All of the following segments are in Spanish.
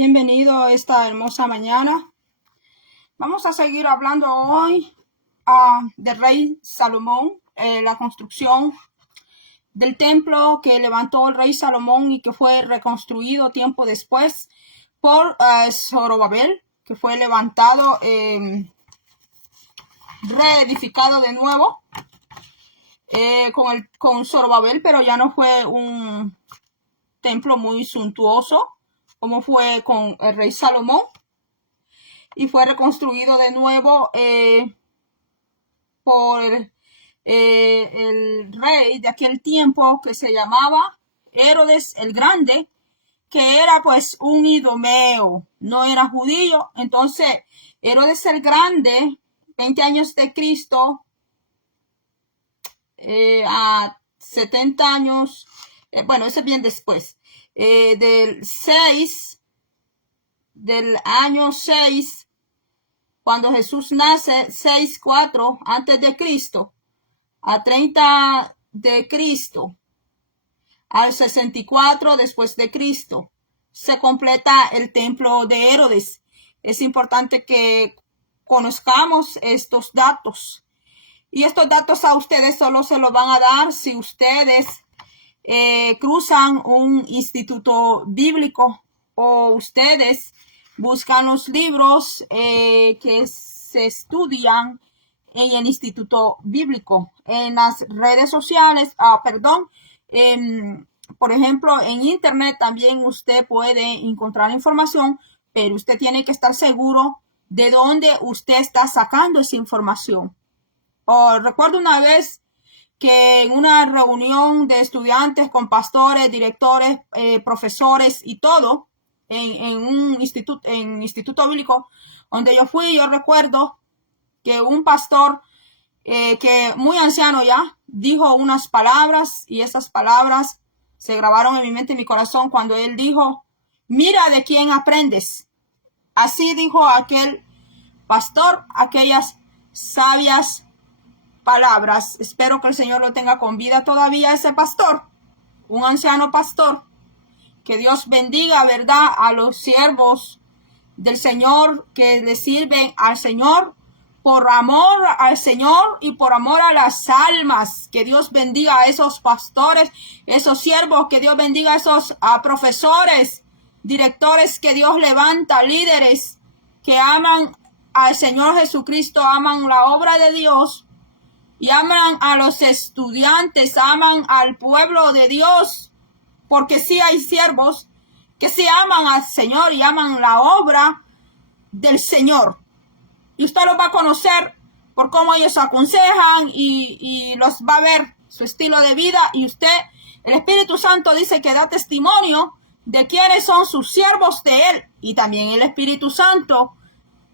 Bienvenido a esta hermosa mañana. Vamos a seguir hablando hoy del rey Salomón, la construcción del templo que levantó el rey Salomón y que fue reconstruido tiempo después por Zorobabel, que fue levantado, reedificado de nuevo con Zorobabel, pero ya no fue un templo muy suntuoso como fue con el rey Salomón, y fue reconstruido de nuevo por el rey de aquel tiempo que se llamaba Herodes el Grande, que era pues un idumeo, no era judío. Entonces Herodes el Grande, 20 años de Cristo, a 70 años, bueno, eso es bien después, del año 6, cuando Jesús nace, 6-4 antes de Cristo, a 30 de Cristo, al 64 después de Cristo, se completa el templo de Herodes. Es importante que conozcamos estos datos. Y estos datos a ustedes solo se los van a dar si ustedes cruzan un instituto bíblico o ustedes buscan los libros que se estudian en el instituto bíblico. En las redes sociales, por ejemplo, en internet también usted puede encontrar información, pero usted tiene que estar seguro de dónde usted está sacando esa información. Recuerdo una vez que en una reunión de estudiantes con pastores, directores, profesores y todo, en un instituto bíblico donde yo fui, yo recuerdo que un pastor que muy anciano ya dijo unas palabras, y esas palabras se grabaron en mi mente y en mi corazón cuando él dijo: mira de quién aprendes. Así dijo aquel pastor, aquellas sabias palabras. Espero que el Señor lo tenga con vida todavía, ese pastor, un anciano pastor. Que Dios bendiga, ¿verdad?, a los siervos del Señor que le sirven al Señor por amor al Señor y por amor a las almas. Que Dios bendiga a esos pastores, esos siervos. Que Dios bendiga a esos profesores, directores que Dios levanta, líderes que aman al Señor Jesucristo, aman la obra de Dios y aman a los estudiantes, aman al pueblo de Dios, porque sí hay siervos que sí aman al Señor y aman la obra del Señor. Y usted los va a conocer por cómo ellos aconsejan y los va a ver su estilo de vida. Y usted, el Espíritu Santo dice que da testimonio de quiénes son sus siervos de Él. Y también el Espíritu Santo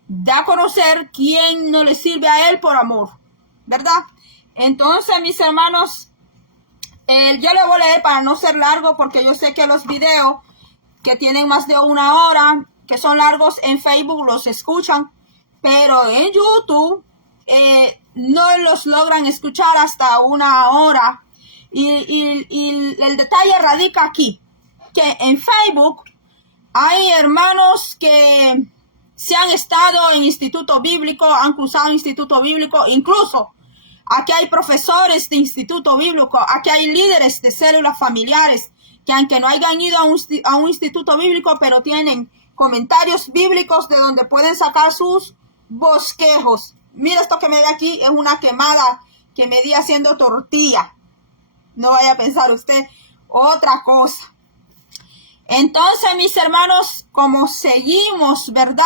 da a conocer quién no le sirve a Él por amor, ¿verdad? Entonces, mis hermanos, yo le voy a leer para no ser largo, porque yo sé que los videos que tienen más de una hora, que son largos en Facebook, los escuchan, pero en YouTube no los logran escuchar hasta una hora. Y el detalle radica aquí, que en Facebook hay hermanos que se han estado en instituto bíblico, han cursado instituto bíblico, incluso aquí hay profesores de instituto bíblico, aquí hay líderes de células familiares que, aunque no hayan ido a un instituto bíblico, pero tienen comentarios bíblicos de donde pueden sacar sus bosquejos. Mira esto que me da aquí, es una quemada que me di haciendo tortilla. No vaya a pensar usted otra cosa. Entonces, mis hermanos, como seguimos, ¿verdad?,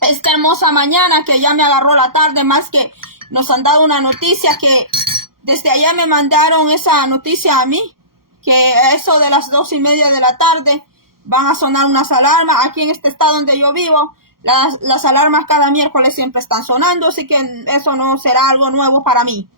esta hermosa mañana, que ya me agarró la tarde, más que nos han dado una noticia, que desde allá me mandaron esa noticia a mí, que a eso de las 2:30 de la tarde van a sonar unas alarmas. Aquí en este estado donde yo vivo, las alarmas cada miércoles siempre están sonando, así que eso no será algo nuevo para mí.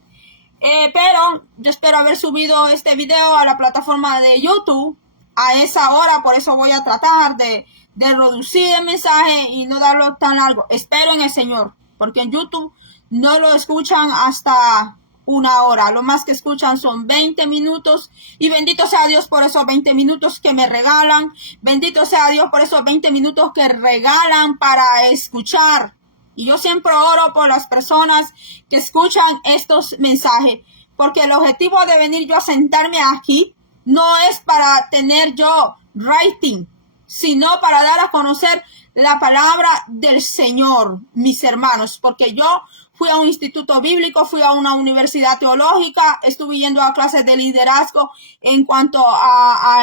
Pero yo espero haber subido este video a la plataforma de YouTube a esa hora, por eso voy a tratar de reducir el mensaje y no darlo tan largo. Espero en el Señor, porque en YouTube no lo escuchan hasta una hora. Lo más que escuchan son 20 minutos. Y bendito sea Dios por esos 20 minutos que me regalan. Bendito sea Dios por esos 20 minutos que regalan para escuchar. Y yo siempre oro por las personas que escuchan estos mensajes. Porque el objetivo de venir yo a sentarme aquí no es para tener yo rating, sino para dar a conocer la palabra del Señor, mis hermanos, porque yo fui a un instituto bíblico, fui a una universidad teológica, estuve yendo a clases de liderazgo en cuanto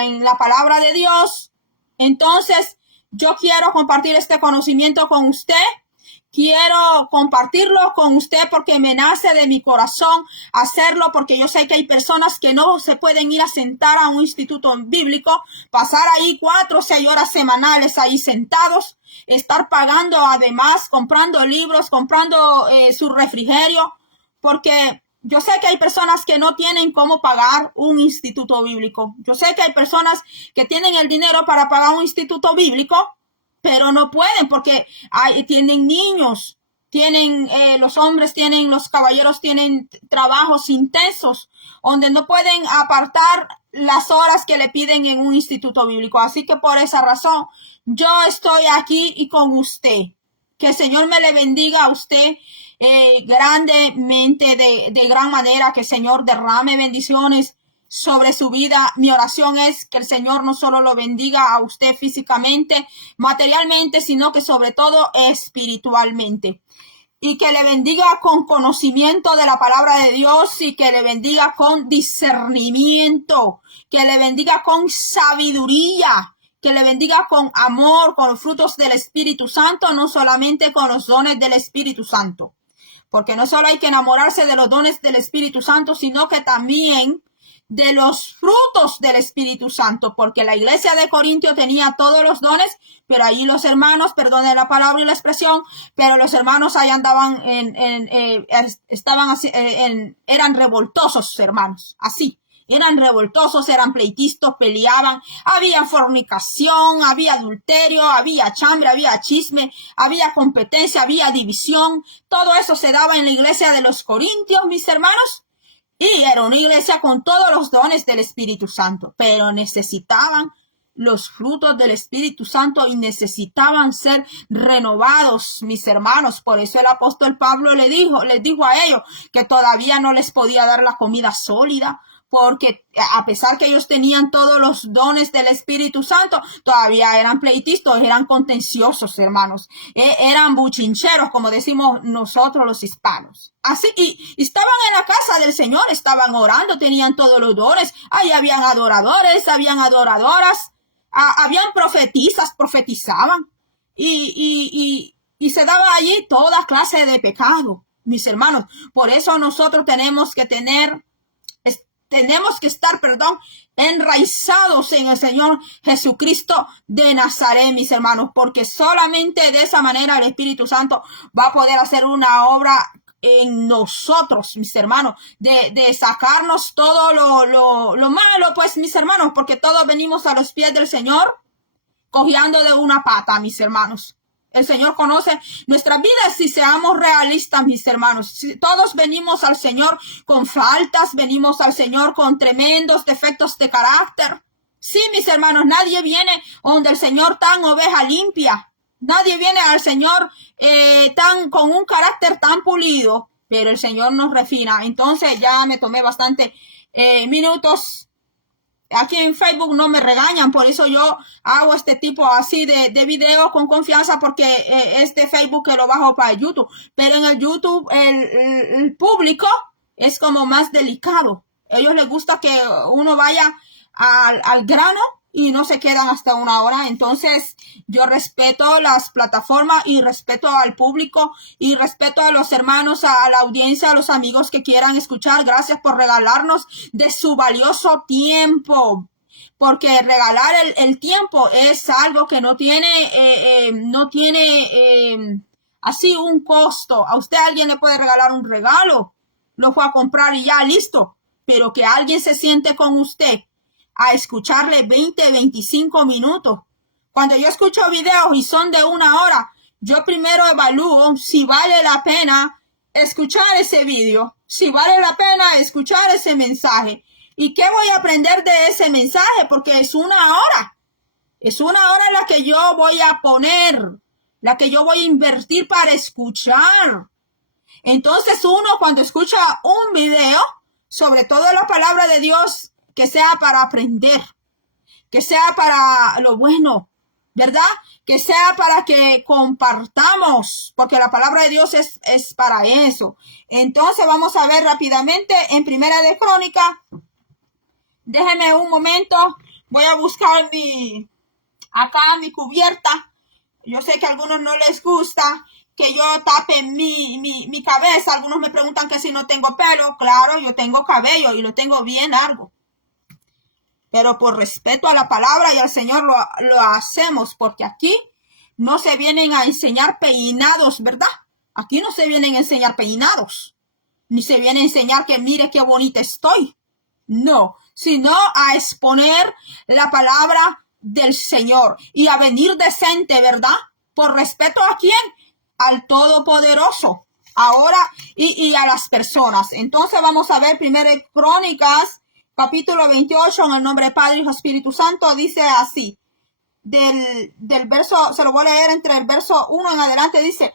en la palabra de Dios. Entonces, yo quiero compartir este conocimiento con usted. Quiero compartirlo con usted porque me nace de mi corazón hacerlo, porque yo sé que hay personas que no se pueden ir a sentar a un instituto bíblico, pasar ahí 4 o 6 horas semanales ahí sentados, estar pagando además, comprando libros, comprando su refrigerio, porque yo sé que hay personas que no tienen cómo pagar un instituto bíblico. Yo sé que hay personas que tienen el dinero para pagar un instituto bíblico, pero no pueden porque tienen niños, tienen los hombres, tienen los caballeros, tienen trabajos intensos donde no pueden apartar las horas que le piden en un instituto bíblico. Así que por esa razón yo estoy aquí y con usted. Que el Señor me le bendiga a usted grandemente, de gran manera, que el Señor derrame bendiciones sobre su vida. Mi oración es que el Señor no solo lo bendiga a usted físicamente, materialmente, sino que sobre todo espiritualmente. Y que le bendiga con conocimiento de la palabra de Dios y que le bendiga con discernimiento, que le bendiga con sabiduría, que le bendiga con amor, con los frutos del Espíritu Santo, no solamente con los dones del Espíritu Santo. Porque no solo hay que enamorarse de los dones del Espíritu Santo, sino que también de los frutos del Espíritu Santo, porque la iglesia de Corintio tenía todos los dones, pero allí los hermanos, perdone la palabra y la expresión, pero los hermanos ahí andaban eran revoltosos, hermanos, así, eran revoltosos, eran pleitistas, peleaban, había fornicación, había adulterio, había chambre, había chisme, había competencia, había división, todo eso se daba en la iglesia de los Corintios, mis hermanos. Y era una iglesia con todos los dones del Espíritu Santo, pero necesitaban los frutos del Espíritu Santo y necesitaban ser renovados, mis hermanos. Por eso el apóstol Pablo les dijo a ellos que todavía no les podía dar la comida sólida, porque a pesar que ellos tenían todos los dones del Espíritu Santo, todavía eran pleitistas, eran contenciosos, hermanos, eran buchincheros, como decimos nosotros los hispanos. Así, y estaban en la casa del Señor, estaban orando, tenían todos los dones, ahí habían adoradores, habían adoradoras, habían profetisas, profetizaban, y se daba allí toda clase de pecado, mis hermanos. Por eso nosotros tenemos que estar, enraizados en el Señor Jesucristo de Nazaret, mis hermanos, porque solamente de esa manera el Espíritu Santo va a poder hacer una obra en nosotros, mis hermanos, de sacarnos todo lo malo, pues, mis hermanos, porque todos venimos a los pies del Señor cojeando de una pata, mis hermanos. El Señor conoce nuestras vidas, si seamos realistas, mis hermanos. Si todos venimos al Señor con faltas, venimos al Señor con tremendos defectos de carácter. Sí, mis hermanos, nadie viene donde el Señor tan oveja limpia. Nadie viene al Señor con un carácter tan pulido, pero el Señor nos refina. Entonces ya me tomé bastante minutos. Aquí en Facebook no me regañan, por eso yo hago este tipo así de video con confianza, porque este Facebook que lo bajo para YouTube, pero en el YouTube el público es como más delicado. A ellos les gusta que uno vaya al grano y no se quedan hasta 1 hora. Entonces yo respeto las plataformas y respeto al público y respeto a los hermanos, a la audiencia, a los amigos que quieran escuchar. Gracias por regalarnos de su valioso tiempo, porque regalar el tiempo es algo que no tiene así un costo. A usted alguien le puede regalar un regalo, lo fue a comprar y ya listo, pero que alguien se siente con usted a escucharle 20, 25 minutos. Cuando yo escucho videos y son de 1 hora, yo primero evalúo si vale la pena escuchar ese video, si vale la pena escuchar ese mensaje. ¿Y qué voy a aprender de ese mensaje? Porque es una hora en la que yo voy a poner, la que yo voy a invertir para escuchar. Entonces uno cuando escucha un video, sobre todo la palabra de Dios, que sea para aprender, que sea para lo bueno, ¿verdad? Que sea para que compartamos, porque la palabra de Dios es para eso. Entonces vamos a ver rápidamente en Primera de Crónica. Déjenme un momento, voy a buscar mi cubierta. Yo sé que a algunos no les gusta que yo tape mi cabeza. Algunos me preguntan que si no tengo pelo. Claro, yo tengo cabello y lo tengo bien largo. Pero por respeto a la palabra y al Señor lo hacemos, porque aquí no se vienen a enseñar peinados, ¿verdad? Aquí no se vienen a enseñar peinados, ni se viene a enseñar que mire qué bonita estoy. No, sino a exponer la palabra del Señor y a venir decente, ¿verdad? Por respeto ¿a quién? Al Todopoderoso. Ahora y a las personas. Entonces vamos a ver Primera Crónicas, capítulo 28, en el nombre del Padre, Hijo, Espíritu Santo, dice así. Del verso, se lo voy a leer entre el verso 1 en adelante, dice: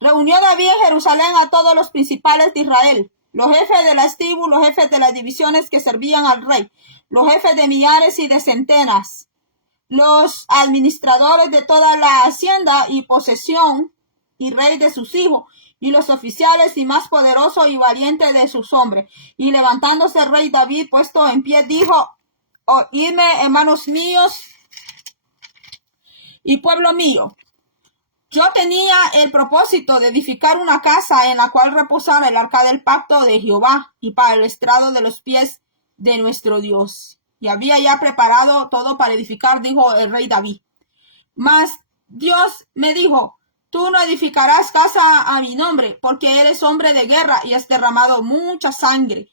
reunió David en Jerusalén a todos los principales de Israel, los jefes de las tribus, los jefes de las divisiones que servían al rey, los jefes de millares y de centenas, los administradores de toda la hacienda y posesión y rey de sus hijos, y los oficiales y más poderosos y valientes de sus hombres. Y levantándose el rey David, puesto en pie, dijo: oídme, hermanos míos y pueblo mío. Yo tenía el propósito de edificar una casa en la cual reposara el arca del pacto de Jehová y para el estrado de los pies de nuestro Dios. Y había ya preparado todo para edificar, dijo el rey David. Mas Dios me dijo: tú no edificarás casa a mi nombre, porque eres hombre de guerra y has derramado mucha sangre.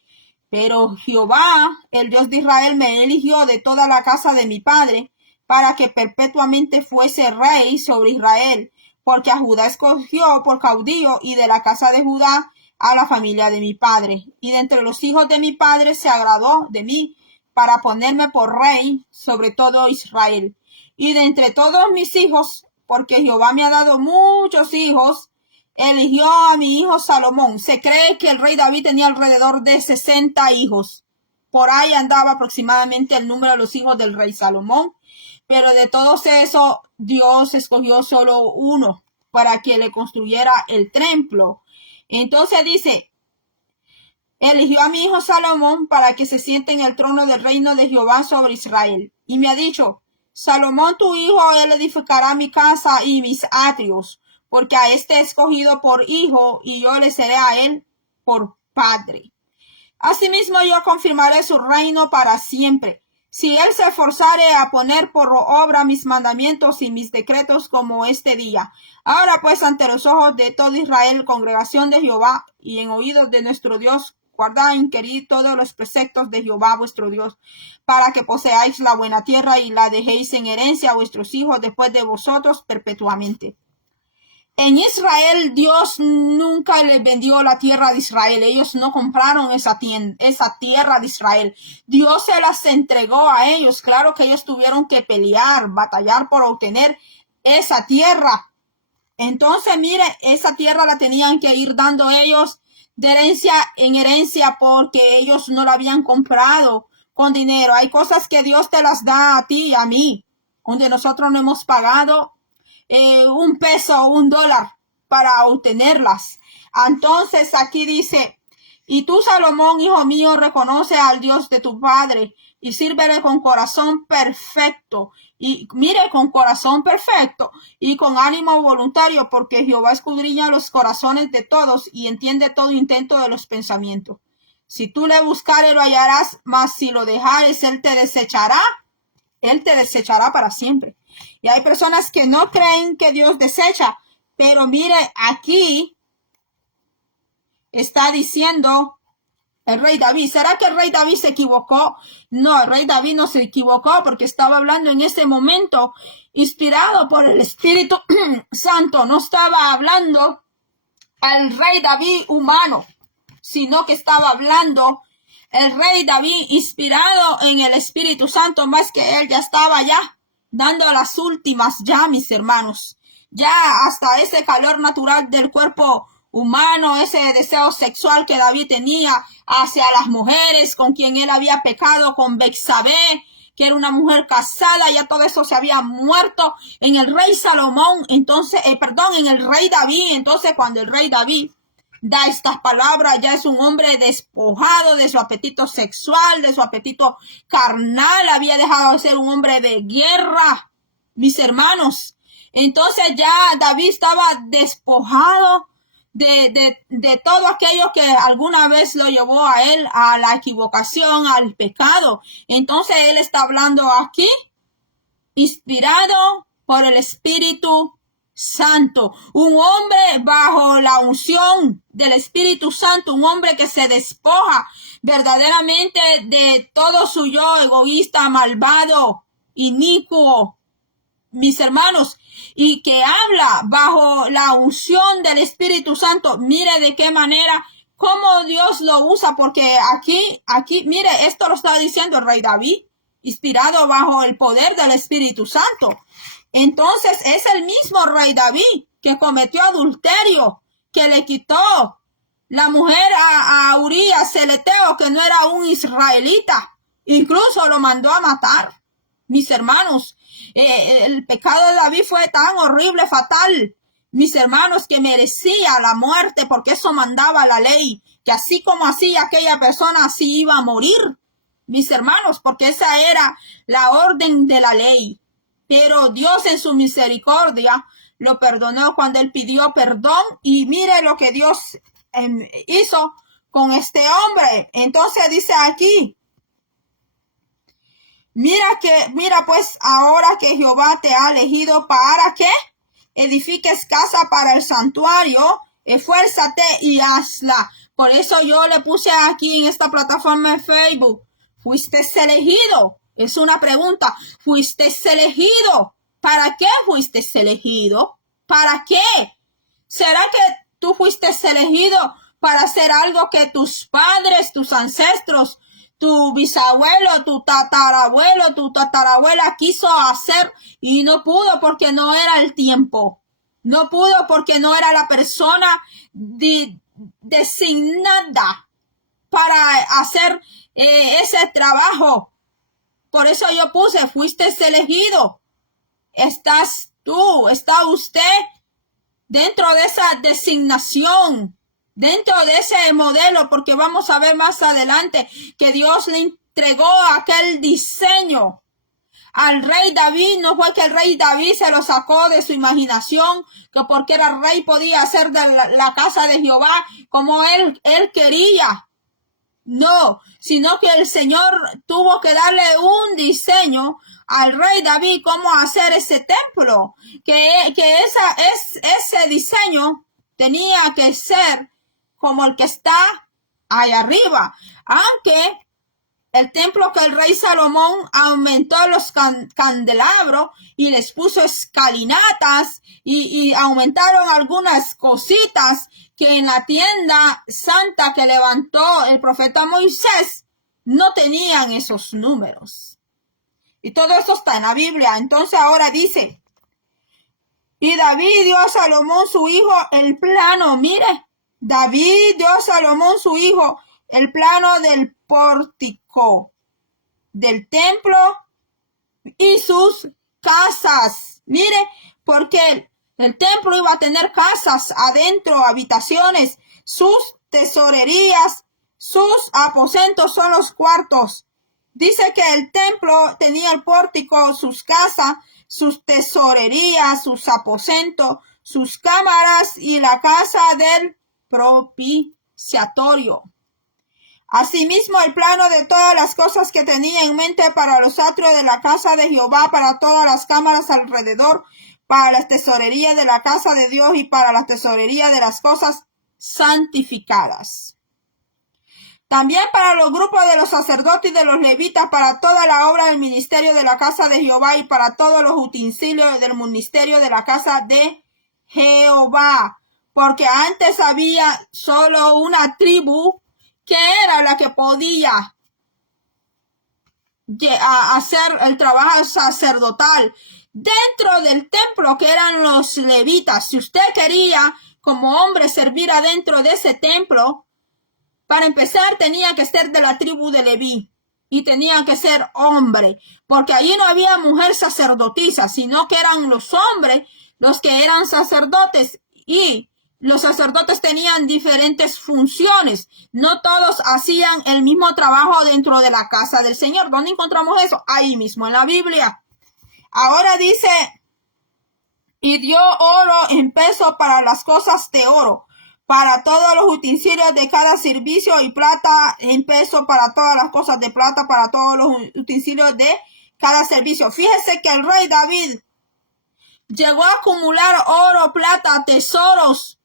Pero Jehová, el Dios de Israel, me eligió de toda la casa de mi padre, para que perpetuamente fuese rey sobre Israel, porque a Judá escogió por caudillo, y de la casa de Judá a la familia de mi padre. Y de entre los hijos de mi padre se agradó de mí, para ponerme por rey sobre todo Israel. Y de entre todos mis hijos, porque Jehová me ha dado muchos hijos, eligió a mi hijo Salomón. Se cree que el rey David tenía alrededor de 60 hijos. Por ahí andaba aproximadamente el número de los hijos del rey Salomón. Pero de todos esos, Dios escogió solo uno para que le construyera el templo. Entonces dice: eligió a mi hijo Salomón para que se siente en el trono del reino de Jehová sobre Israel. Y me ha dicho: Salomón tu hijo, él edificará mi casa y mis atrios, porque a este he escogido por hijo, y yo le seré a él por padre. Asimismo yo confirmaré su reino para siempre, si él se esforzare a poner por obra mis mandamientos y mis decretos como este día. Ahora pues, ante los ojos de todo Israel, congregación de Jehová, y en oídos de nuestro Dios, guardad e inquirid todos los preceptos de Jehová vuestro Dios, para que poseáis la buena tierra y la dejéis en herencia a vuestros hijos después de vosotros perpetuamente. En Israel, Dios nunca les vendió la tierra de Israel. Ellos no compraron esa tierra de Israel. Dios se las entregó a ellos. Claro que ellos tuvieron que pelear, batallar por obtener esa tierra. Entonces, mire, esa tierra la tenían que ir dando ellos de herencia en herencia, porque ellos no la habían comprado con dinero. Hay cosas que Dios te las da a ti y a mí, donde nosotros no hemos pagado un peso o un dólar para obtenerlas. Entonces aquí dice: y tú, Salomón, hijo mío, reconoce al Dios de tu padre y sírvele con corazón perfecto. Y mire, con corazón perfecto y con ánimo voluntario, porque Jehová escudriña los corazones de todos y entiende todo intento de los pensamientos. Si tú le buscares, lo hallarás, mas si lo dejares, él te desechará para siempre. Y hay personas que no creen que Dios desecha, pero mire, aquí está diciendo el rey David. ¿Será que el rey David se equivocó? No, el rey David no se equivocó, porque estaba hablando en ese momento inspirado por el Espíritu Santo. No estaba hablando al rey David humano, sino que estaba hablando el rey David inspirado en el Espíritu Santo, más que él ya estaba ya dando las últimas ya, mis hermanos. Ya hasta ese calor natural del cuerpo humano, ese deseo sexual que David tenía hacia las mujeres con quien él había pecado, con Betsabé, que era una mujer casada, ya todo eso se había muerto en el rey Salomón, entonces, en el rey David. Entonces, cuando el rey David da estas palabras, ya es un hombre despojado de su apetito sexual, de su apetito carnal, había dejado de ser un hombre de guerra, mis hermanos. Entonces ya David estaba despojado de todo aquello que alguna vez lo llevó a él a la equivocación, al pecado. Entonces él está hablando aquí, inspirado por el Espíritu Santo, un hombre bajo la unción del Espíritu Santo, un hombre que se despoja verdaderamente de todo su yo egoísta, malvado, inicuo, mis hermanos, y que habla bajo la unción del Espíritu Santo. Mire de qué manera, cómo Dios lo usa, porque aquí, mire, esto lo está diciendo el rey David, inspirado bajo el poder del Espíritu Santo. Entonces es el mismo rey David que cometió adulterio, que le quitó la mujer a Urías el Eteo, que no era un israelita, incluso lo mandó a matar, mis hermanos. El pecado de David fue tan horrible, fatal, mis hermanos, que merecía la muerte, porque eso mandaba la ley, que así como hacía aquella persona, así iba a morir, mis hermanos, porque esa era la orden de la ley. Pero Dios en su misericordia lo perdonó cuando él pidió perdón, y mire lo que Dios hizo con este hombre. Entonces dice aquí, mira pues ahora que Jehová te ha elegido para que edifiques casa para el santuario, esfuérzate y hazla. Por eso yo le puse aquí en esta plataforma de Facebook, fuiste elegido. Es una pregunta, ¿fuiste elegido? ¿Para qué fuiste elegido? ¿Para qué? ¿Será que tú fuiste elegido para hacer algo que tus padres, tus ancestros, tu bisabuelo, tu tatarabuelo, tu tatarabuela quiso hacer y no pudo porque no era el tiempo? No pudo porque no era la persona designada para hacer ese trabajo. Por eso yo puse, fuiste elegido. Estás tú, está usted dentro de esa designación, dentro de ese modelo, porque vamos a ver más adelante que Dios le entregó aquel diseño al rey David. No fue que el rey David se lo sacó de su imaginación, que porque era rey podía hacer de la casa de Jehová como él quería. No, sino que el Señor tuvo que darle un diseño al rey David cómo hacer ese templo, que ese diseño tenía que ser como el que está ahí arriba, aunque el templo que el rey Salomón aumentó los candelabros y les puso escalinatas y aumentaron algunas cositas que en la tienda santa que levantó el profeta Moisés no tenían esos números. Y todo eso está en la Biblia. Entonces ahora dice, y David dio a Salomón su hijo el plano. Mire, David dio a Salomón su hijo el plano del pórtico del templo y sus casas. Mire, porque el templo iba a tener casas adentro, habitaciones, sus tesorerías, sus aposentos son los cuartos. Dice que el templo tenía el pórtico, sus casas, sus tesorerías, sus aposentos, sus cámaras y la casa del propiciatorio. Asimismo, el plano de todas las cosas que tenía en mente para los atrios de la casa de Jehová, para todas las cámaras alrededor, para las tesorerías de la casa de Dios y para las tesorerías de las cosas santificadas. También para los grupos de los sacerdotes y de los levitas, para toda la obra del ministerio de la casa de Jehová y para todos los utensilios del ministerio de la casa de Jehová. porque antes había solo una tribu que era la que podía hacer el trabajo sacerdotal dentro del templo, que eran los levitas. Si usted quería como hombre servir adentro de ese templo, para empezar tenía que ser de la tribu de Leví y tenía que ser hombre, porque allí no había mujer sacerdotisa, sino que eran los hombres los que eran sacerdotes, y los sacerdotes tenían diferentes funciones. No todos hacían el mismo trabajo dentro de la casa del Señor. ¿Dónde encontramos eso? Ahí mismo en la Biblia. Ahora dice, y dio oro en peso para las cosas de oro, para todos los utensilios de cada servicio, y plata en peso para todas las cosas de plata, para todos los utensilios de cada servicio. Fíjese que el rey David llegó a acumular oro, plata, tesoros,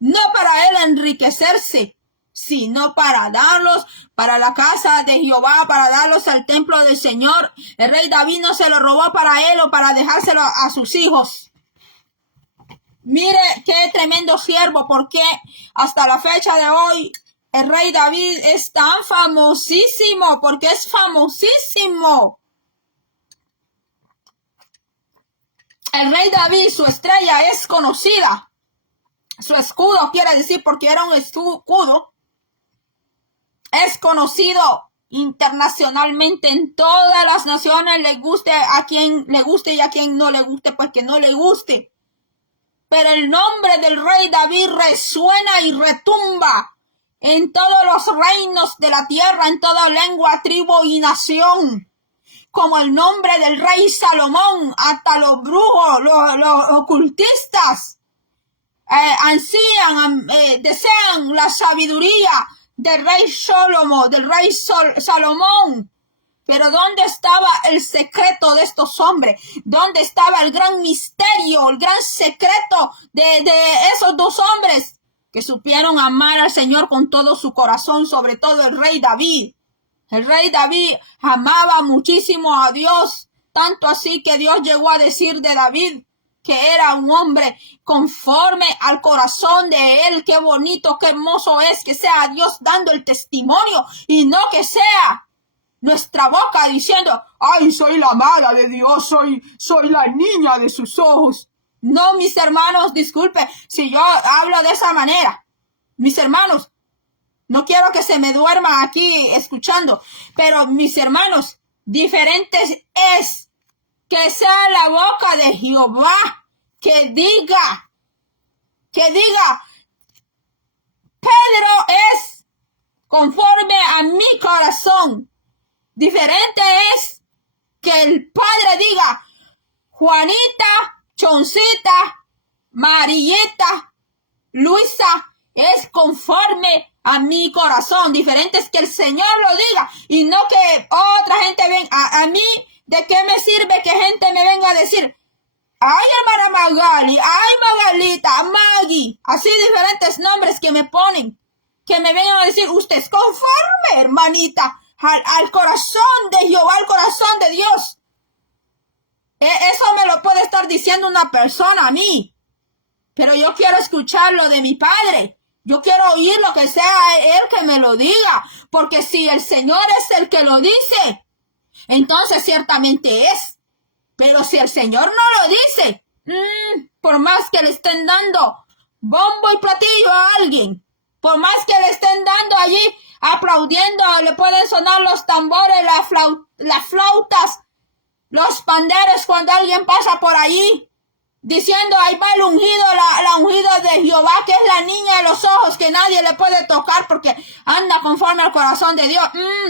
no para él enriquecerse, sino para darlos para la casa de Jehová, para darlos al templo del Señor. El rey David no se lo robó para él o para dejárselo a sus hijos. Mire qué tremendo siervo, porque hasta la fecha de hoy el rey David es tan famosísimo, porque es famosísimo. El rey David, su estrella es conocida. Su escudo, quiere decir, porque era un escudo, es conocido internacionalmente en todas las naciones, le guste a quien le guste y a quien no le guste, pues que no le guste. Pero el nombre del rey David resuena y retumba en todos los reinos de la tierra, en toda lengua, tribu y nación. Como el nombre del rey Salomón, hasta los brujos, los ocultistas, desean la sabiduría del rey Salomón. Pero ¿dónde estaba el secreto de estos hombres? ¿Dónde estaba el gran misterio, el gran secreto de esos dos hombres que supieron amar al Señor con todo su corazón? Sobre todo el rey David. El rey David amaba muchísimo a Dios, tanto así que Dios llegó a decir de David que era un hombre conforme al corazón de él. Qué bonito, qué hermoso es que sea Dios dando el testimonio y no que sea nuestra boca diciendo, ay, soy la amada de Dios, soy la niña de sus ojos. No, mis hermanos, disculpe si yo hablo de esa manera. Mis hermanos, no quiero que se me duerma aquí escuchando, pero mis hermanos, diferentes es que sea la boca de Jehová que diga, Pedro es conforme a mi corazón. Diferente es que el Padre diga, Juanita, Choncita, Marieta, Luisa, es conforme a mi corazón. Diferente es que el Señor lo diga y no que otra gente venga. A mí, ¿de qué me sirve que gente me venga a decir, ay, hermana Magali, ay, Magalita, Maggie, así diferentes nombres que me ponen, que me vengan a decir, usted es conforme, hermanita, al corazón de Jehová, al corazón de Dios? Eso me lo puede estar diciendo una persona a mí, pero yo quiero escucharlo de mi Padre. Yo quiero oír lo que sea Él que me lo diga, porque si el Señor es el que lo dice, entonces ciertamente es. Pero si el Señor no lo dice, por más que le estén dando bombo y platillo a alguien, por más que le estén dando allí, aplaudiendo, le pueden sonar los tambores, las flautas, los panderos cuando alguien pasa por allí, diciendo, ahí va el ungido, la ungida de Jehová, que es la niña de los ojos, que nadie le puede tocar porque anda conforme al corazón de Dios.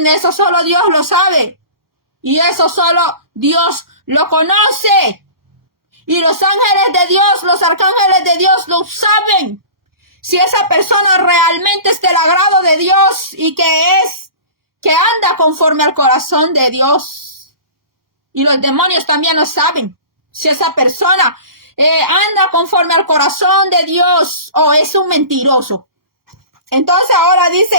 Eso solo Dios lo sabe. Y eso solo Dios lo conoce. Y los ángeles de Dios, los arcángeles de Dios lo saben. Si esa persona realmente es del agrado de Dios y que anda conforme al corazón de Dios. Y los demonios también lo saben. Si esa persona anda conforme al corazón de Dios o es un mentiroso. Entonces ahora dice,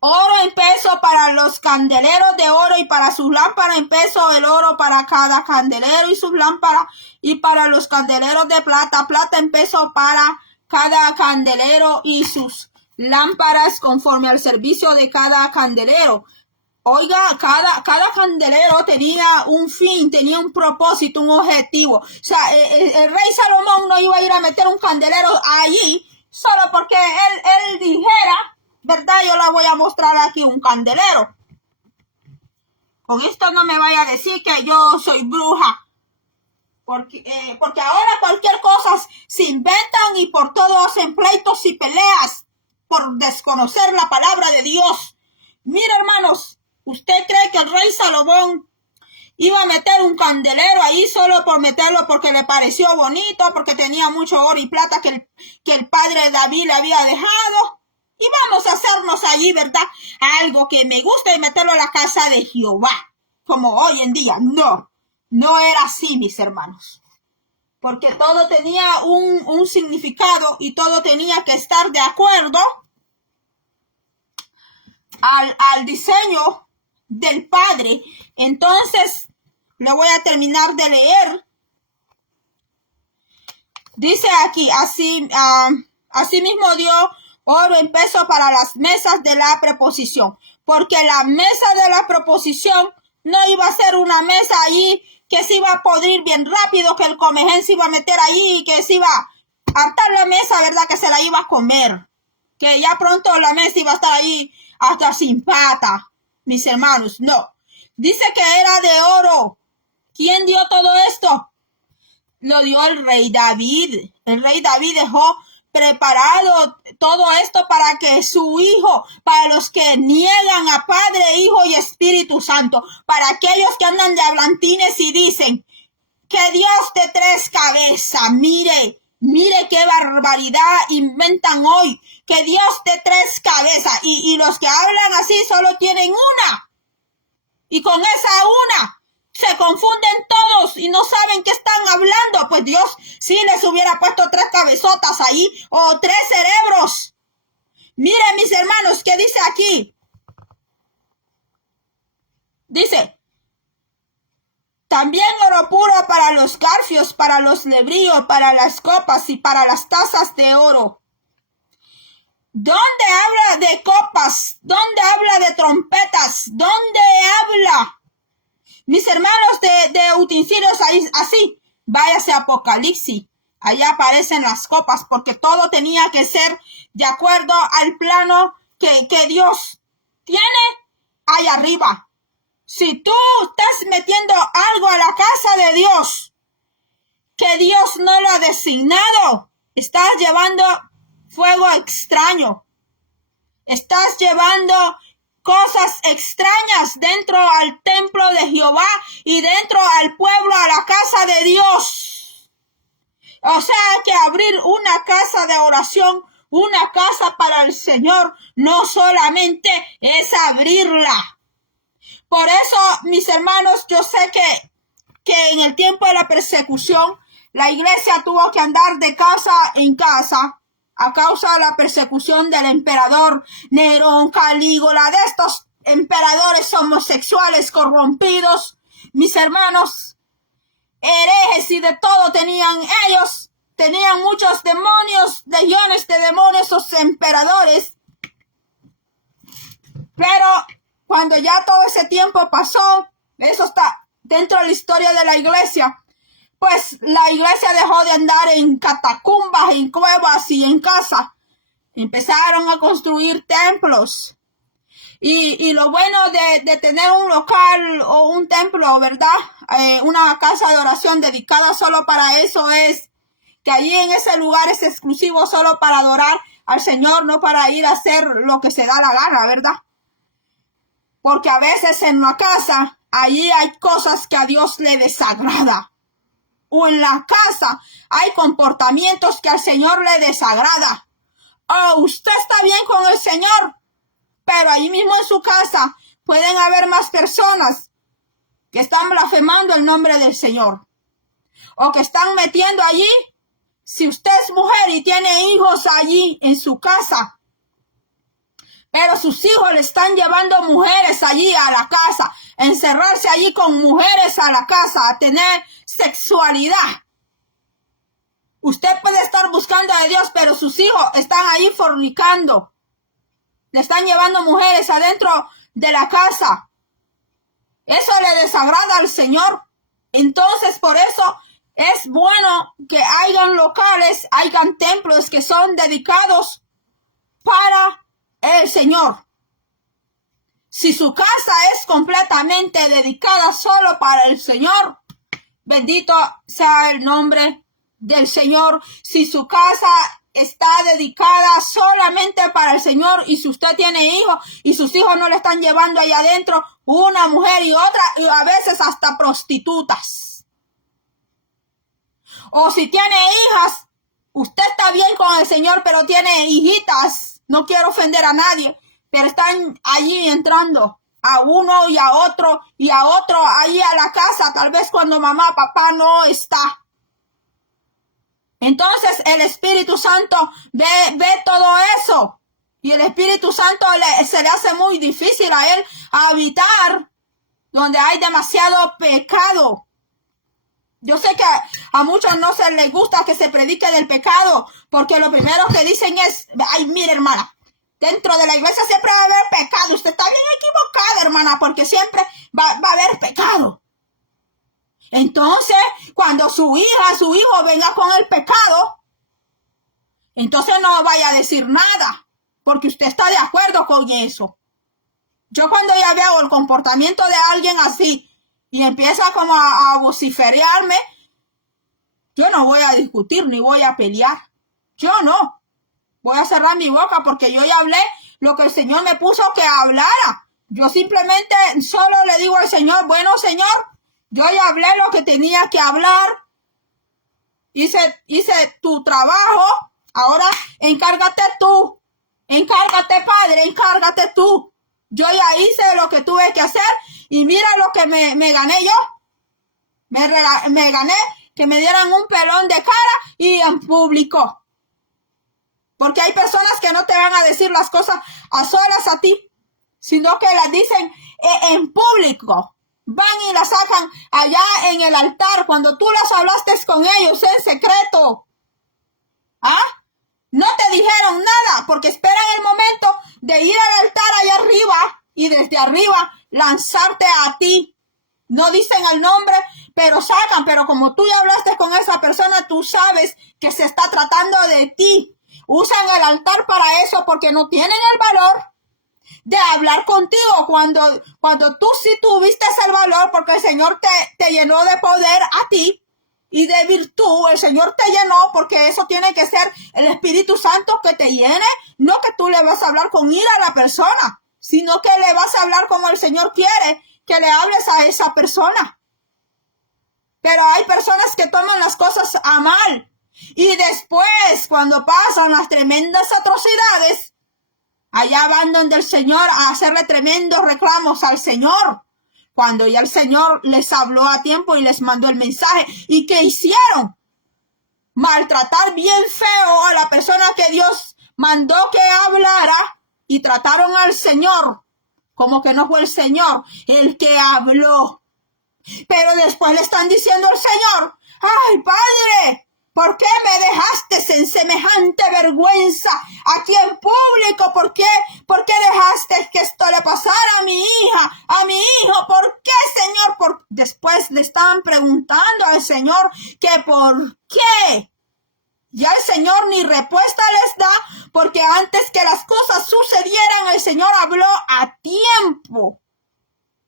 oro en peso para los candeleros de oro y para sus lámparas en peso el oro para cada candelero y sus lámparas, y para los candeleros de plata, plata en peso para cada candelero y sus lámparas conforme al servicio de cada candelero. Oiga, cada candelero tenía un fin, tenía un propósito, un objetivo. O sea, el rey Salomón no iba a ir a meter un candelero allí solo porque él dijera, ¿verdad? Yo le voy a mostrar aquí un candelero. Con esto no me vaya a decir que yo soy bruja. Porque ahora cualquier cosa se inventan y por todo hacen pleitos y peleas por desconocer la palabra de Dios. Mire, hermanos, ¿usted cree que el rey Salomón iba a meter un candelero ahí solo por meterlo porque le pareció bonito, porque tenía mucho oro y plata que el padre David le había dejado? Y vamos a hacernos allí, ¿verdad? Algo que me gusta y meterlo en la casa de Jehová, como hoy en día. No era así, mis hermanos. Porque todo tenía un significado y todo tenía que estar de acuerdo al diseño del Padre. Entonces, lo voy a terminar de leer. Dice aquí, así mismo dio oro en peso para las mesas de la preposición, porque la mesa de la preposición no iba a ser una mesa allí que se iba a podrir bien rápido, que el comején se iba a meter allí, que se iba a hartar la mesa, ¿verdad? Que se la iba a comer, que ya pronto la mesa iba a estar ahí hasta sin pata, mis hermanos. No, dice que era de oro. ¿Quién dio todo esto? Lo dio el rey David. El rey David dejó preparado todo esto para que su hijo, para los que niegan a Padre, Hijo y Espíritu Santo, para aquellos que andan de hablantines y dicen que Dios de tres cabezas, mire qué barbaridad inventan hoy, que Dios de tres cabezas, y los que hablan así solo tienen una, y con esa una se confunden todos y no saben qué están hablando. Pues Dios sí les hubiera puesto tres cabezotas ahí o tres cerebros. Miren, mis hermanos, ¿qué dice aquí? Dice, también oro puro para los garfios, para los lebrillos, para las copas y para las tazas de oro. ¿Dónde habla de copas? ¿Dónde habla de trompetas? ¿Dónde habla? Mis hermanos, de utensilios así, váyase a Apocalipsis. Allá aparecen las copas, porque todo tenía que ser de acuerdo al plano que Dios tiene allá arriba. Si tú estás metiendo algo a la casa de Dios, que Dios no lo ha designado, estás llevando fuego extraño. Estás llevando cosas extrañas dentro al templo de Jehová y dentro al pueblo, a la casa de Dios. O sea que abrir una casa de oración, una casa para el Señor, no solamente es abrirla. Por eso, mis hermanos, yo sé que en el tiempo de la persecución, la iglesia tuvo que andar de casa en casa a causa de la persecución del emperador Nerón, Calígula, de estos emperadores homosexuales corrompidos, mis hermanos, herejes y de todo tenían ellos, tenían muchos demonios, legiones de demonios, esos emperadores. Pero cuando ya todo ese tiempo pasó, eso está dentro de la historia de la iglesia, pues la iglesia dejó de andar en catacumbas, en cuevas y en casa. Empezaron a construir templos. Y lo bueno de tener un local o un templo, ¿verdad? Una casa de oración dedicada solo para eso es que allí en ese lugar es exclusivo solo para adorar al Señor, no para ir a hacer lo que se da la gana, ¿verdad? Porque a veces en la casa, allí hay cosas que a Dios le desagrada. O en la casa hay comportamientos que al Señor le desagrada. O usted está bien con el Señor, pero allí mismo en su casa pueden haber más personas que están blasfemando el nombre del Señor. O que están metiendo allí, si usted es mujer y tiene hijos allí en su casa, Pero sus hijos le están llevando mujeres allí a la casa, encerrarse allí con mujeres a la casa, a tener sexualidad. Usted puede estar buscando a Dios, pero sus hijos están ahí fornicando. Le están llevando mujeres adentro de la casa. Eso le desagrada al Señor. Entonces, por eso es bueno que hayan locales, hayan templos que son dedicados para el Señor. Si su casa es completamente dedicada solo para el Señor, bendito sea el nombre del Señor. Si su casa está dedicada solamente para el Señor y si usted tiene hijos y sus hijos no le están llevando ahí adentro una mujer y otra y a veces hasta prostitutas. O si tiene hijas, usted está bien con el Señor pero tiene hijitas, no quiero ofender a nadie, pero están allí entrando a uno y a otro ahí a la casa, tal vez cuando mamá, papá no está. Entonces el Espíritu Santo ve todo eso y el Espíritu Santo se le hace muy difícil a él habitar donde hay demasiado pecado. Yo sé que a muchos no se les gusta que se predique del pecado porque lo primero que dicen es, ay, mire hermana, dentro de la iglesia siempre va a haber pecado. Usted está bien equivocada, hermana, porque siempre va a haber pecado. Entonces, cuando su hija, su hijo venga con el pecado, entonces no vaya a decir nada, porque usted está de acuerdo con eso. Yo cuando ya veo el comportamiento de alguien así y empieza como a vociferarme, yo no voy a discutir ni voy a pelear. Yo no. Voy a cerrar mi boca porque yo ya hablé lo que el Señor me puso que hablara. Yo simplemente solo le digo al Señor, bueno, Señor, yo ya hablé lo que tenía que hablar. Hice tu trabajo. Ahora encárgate tú. Encárgate, Padre, encárgate tú. Yo ya hice lo que tuve que hacer y mira lo que me gané yo. Me gané que me dieran un pelón de cara y en público. Porque hay personas que no te van a decir las cosas a solas a ti, sino que las dicen en público. Van y las sacan allá en el altar cuando tú las hablaste con ellos en secreto. ¿Ah? No te dijeron nada porque esperan el momento de ir al altar allá arriba y desde arriba lanzarte a ti. No dicen el nombre, pero sacan. Pero como tú ya hablaste con esa persona, tú sabes que se está tratando de ti. Usan el altar para eso porque no tienen el valor de hablar contigo cuando tú sí tuviste el valor porque el Señor te llenó de poder a ti y de virtud. El Señor te llenó porque eso tiene que ser el Espíritu Santo que te llene. No que tú le vas a hablar con ira a la persona, sino que le vas a hablar como el Señor quiere que le hables a esa persona. Pero hay personas que toman las cosas a mal. Y después, cuando pasan las tremendas atrocidades, allá van donde el Señor a hacerle tremendos reclamos al Señor. Cuando ya el Señor les habló a tiempo y les mandó el mensaje. ¿Y qué hicieron? Maltratar bien feo a la persona que Dios mandó que hablara y trataron al Señor como que no fue el Señor el que habló. Pero después le están diciendo al Señor, ¡ay, Padre! ¿Por qué me dejaste en semejante vergüenza aquí en público? ¿Por qué dejaste que esto le pasara a mi hija, a mi hijo? ¿Por qué, Señor? Después le estaban preguntando al Señor que por qué. Ya el Señor ni respuesta les da, porque antes que las cosas sucedieran, el Señor habló a tiempo.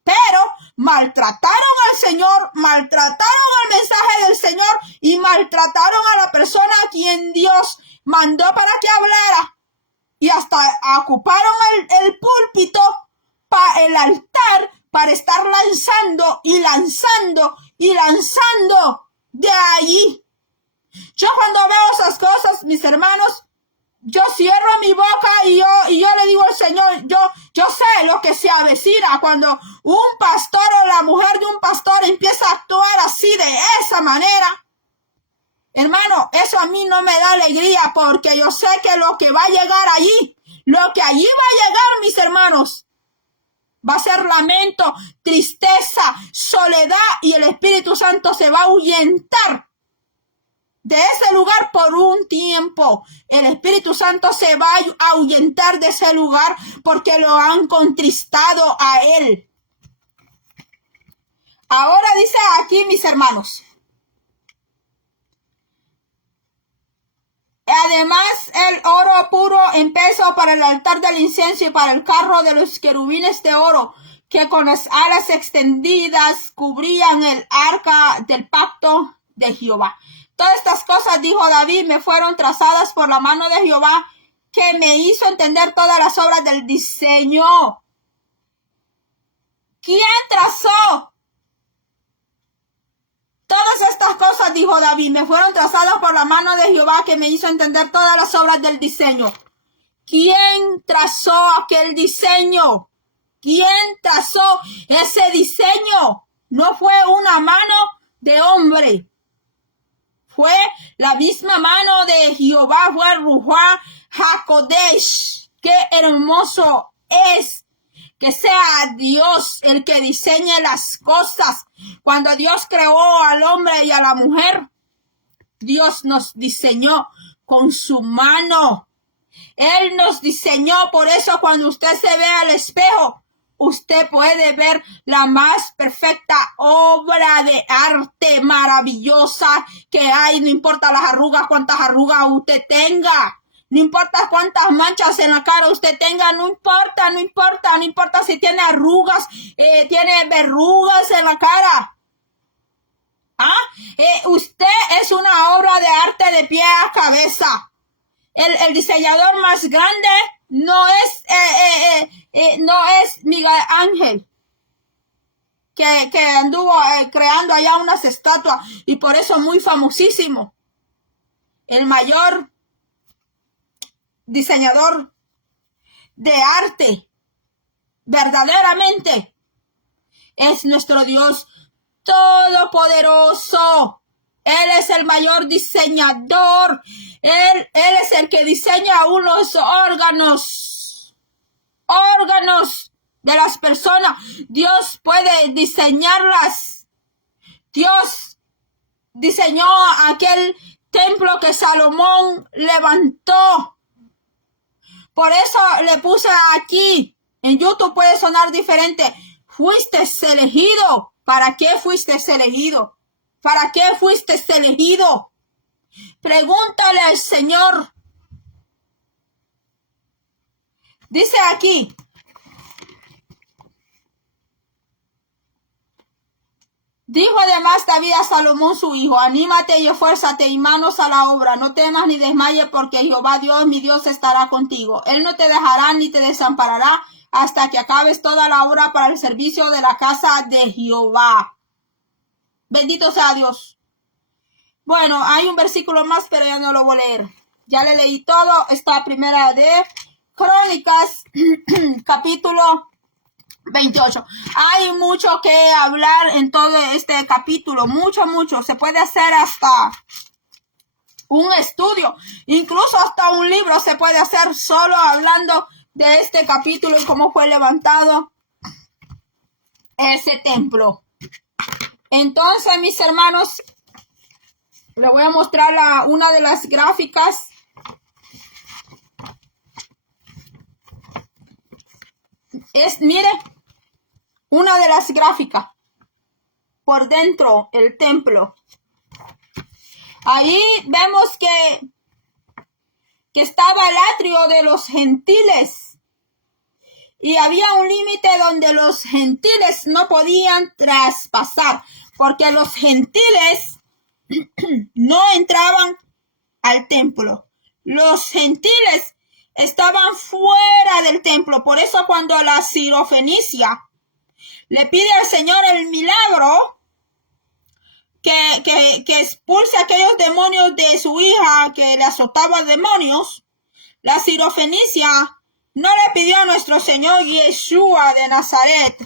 Pero maltrataron al Señor, maltrataron el mensaje del Señor y maltrataron a la persona a quien Dios mandó para que hablara. Y hasta ocuparon el púlpito, el altar, para estar lanzando y lanzando y lanzando de allí. Yo cuando veo esas cosas, mis hermanos, yo cierro mi boca y yo le digo al Señor, yo sé lo que se avecina cuando un pastor o la mujer de un pastor empieza a actuar así de esa manera. Hermano, eso a mí no me da alegría porque yo sé que lo que va a llegar allí, Lo que allí va a llegar, mis hermanos, va a ser lamento, tristeza, soledad, y el Espíritu Santo se va a ahuyentar de ese lugar por un tiempo. El Espíritu Santo se va a ahuyentar de ese lugar porque lo han contristado a Él. Ahora dice aquí, mis hermanos, además el oro puro en peso para el altar del incienso y para el carro de los querubines de oro que con las alas extendidas cubrían el arca del pacto de Jehová. Todas estas cosas, dijo David, me fueron trazadas por la mano de Jehová, que me hizo entender todas las obras del diseño. ¿Quién trazó todas estas cosas? Dijo David, me fueron trazadas por la mano de Jehová, que me hizo entender todas las obras del diseño. ¿Quién trazó aquel diseño? ¿Quién trazó ese diseño? No fue una mano de hombre. Fue la misma mano de Jehová, fue Ruach HaKodesh. ¡Qué hermoso es! Que sea Dios el que diseñe las cosas. Cuando Dios creó al hombre y a la mujer, Dios nos diseñó con su mano. Él nos diseñó, por eso cuando usted se ve al espejo, usted puede ver la más perfecta obra de arte maravillosa que hay. No importa las arrugas, cuántas arrugas usted tenga. No importa cuántas manchas en la cara usted tenga. No importa si tiene arrugas, tiene verrugas en la cara. Usted es una obra de arte de pie a cabeza. El diseñador más grande no es Miguel Ángel, que anduvo creando allá unas estatuas y por eso muy famosísimo. El mayor diseñador de arte verdaderamente es nuestro Dios todopoderoso. Él es el mayor diseñador. Él es el que diseña aún los órganos de las personas. Dios puede diseñarlas. Dios diseñó aquel templo que Salomón levantó. Por eso le puse aquí. En YouTube puede sonar diferente. Fuiste elegido. ¿Para qué fuiste elegido? ¿Para qué fuiste elegido? Pregúntale al Señor. Dice aquí. Dijo además David a Salomón su hijo, anímate y esfuérzate y manos a la obra, no temas ni desmayes porque Jehová Dios, mi Dios, estará contigo. Él no te dejará ni te desamparará hasta que acabes toda la obra para el servicio de la casa de Jehová. Bendito sea Dios. Bueno, hay un versículo más, pero ya no lo voy a leer. Ya le leí todo. Esta primera de Crónicas, capítulo 28. Hay mucho que hablar en todo este capítulo. Mucho. Se puede hacer hasta un estudio. Incluso hasta un libro se puede hacer solo hablando de este capítulo y cómo fue levantado ese templo. Entonces, mis hermanos, les voy a mostrar una de las gráficas. Mire, una de las gráficas por dentro el templo. Ahí vemos que estaba el atrio de los gentiles. Y había un límite donde los gentiles no podían traspasar, porque los gentiles no entraban al templo. Los gentiles estaban fuera del templo. Por eso cuando la sirofenicia le pide al Señor el milagro que expulse a aquellos demonios de su hija que le azotaba demonios, la sirofenicia no le pidió a nuestro Señor Yeshua de Nazaret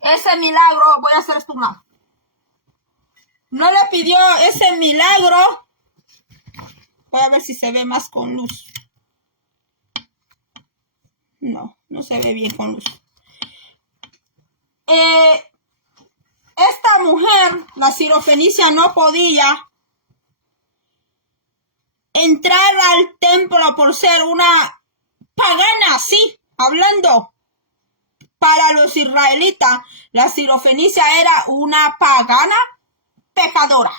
ese milagro. Voy a hacer esto más. No le pidió ese milagro. Voy a ver si se ve más con luz. No se ve bien con luz. Esta mujer, la sirofenicia, no podía entrar al templo por ser una pagana, sí, hablando. Para los israelitas, la sirofenicia era una pagana pecadora.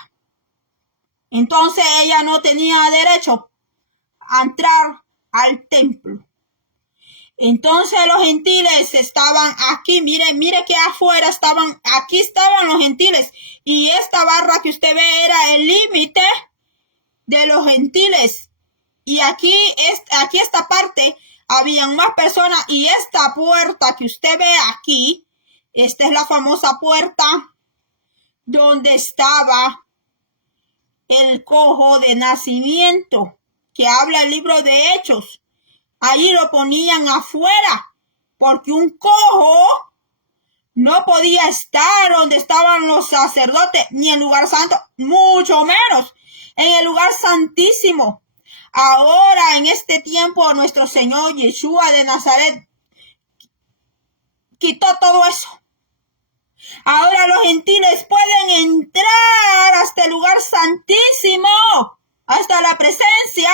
Entonces ella no tenía derecho a entrar al templo. Entonces los gentiles estaban aquí, mire que afuera aquí estaban los gentiles. Y esta barra que usted ve era el límite de los gentiles. Y aquí esta parte, habían más personas. Y esta puerta que usted ve aquí, esta es la famosa puerta donde estaba el cojo de nacimiento, que habla el libro de Hechos. Ahí lo ponían afuera, porque un cojo no podía estar donde estaban los sacerdotes, ni en el lugar santo, mucho menos en el lugar santísimo. Ahora, en este tiempo, nuestro Señor Yeshua de Nazaret quitó todo eso. Ahora los gentiles pueden entrar hasta el lugar santísimo, hasta la presencia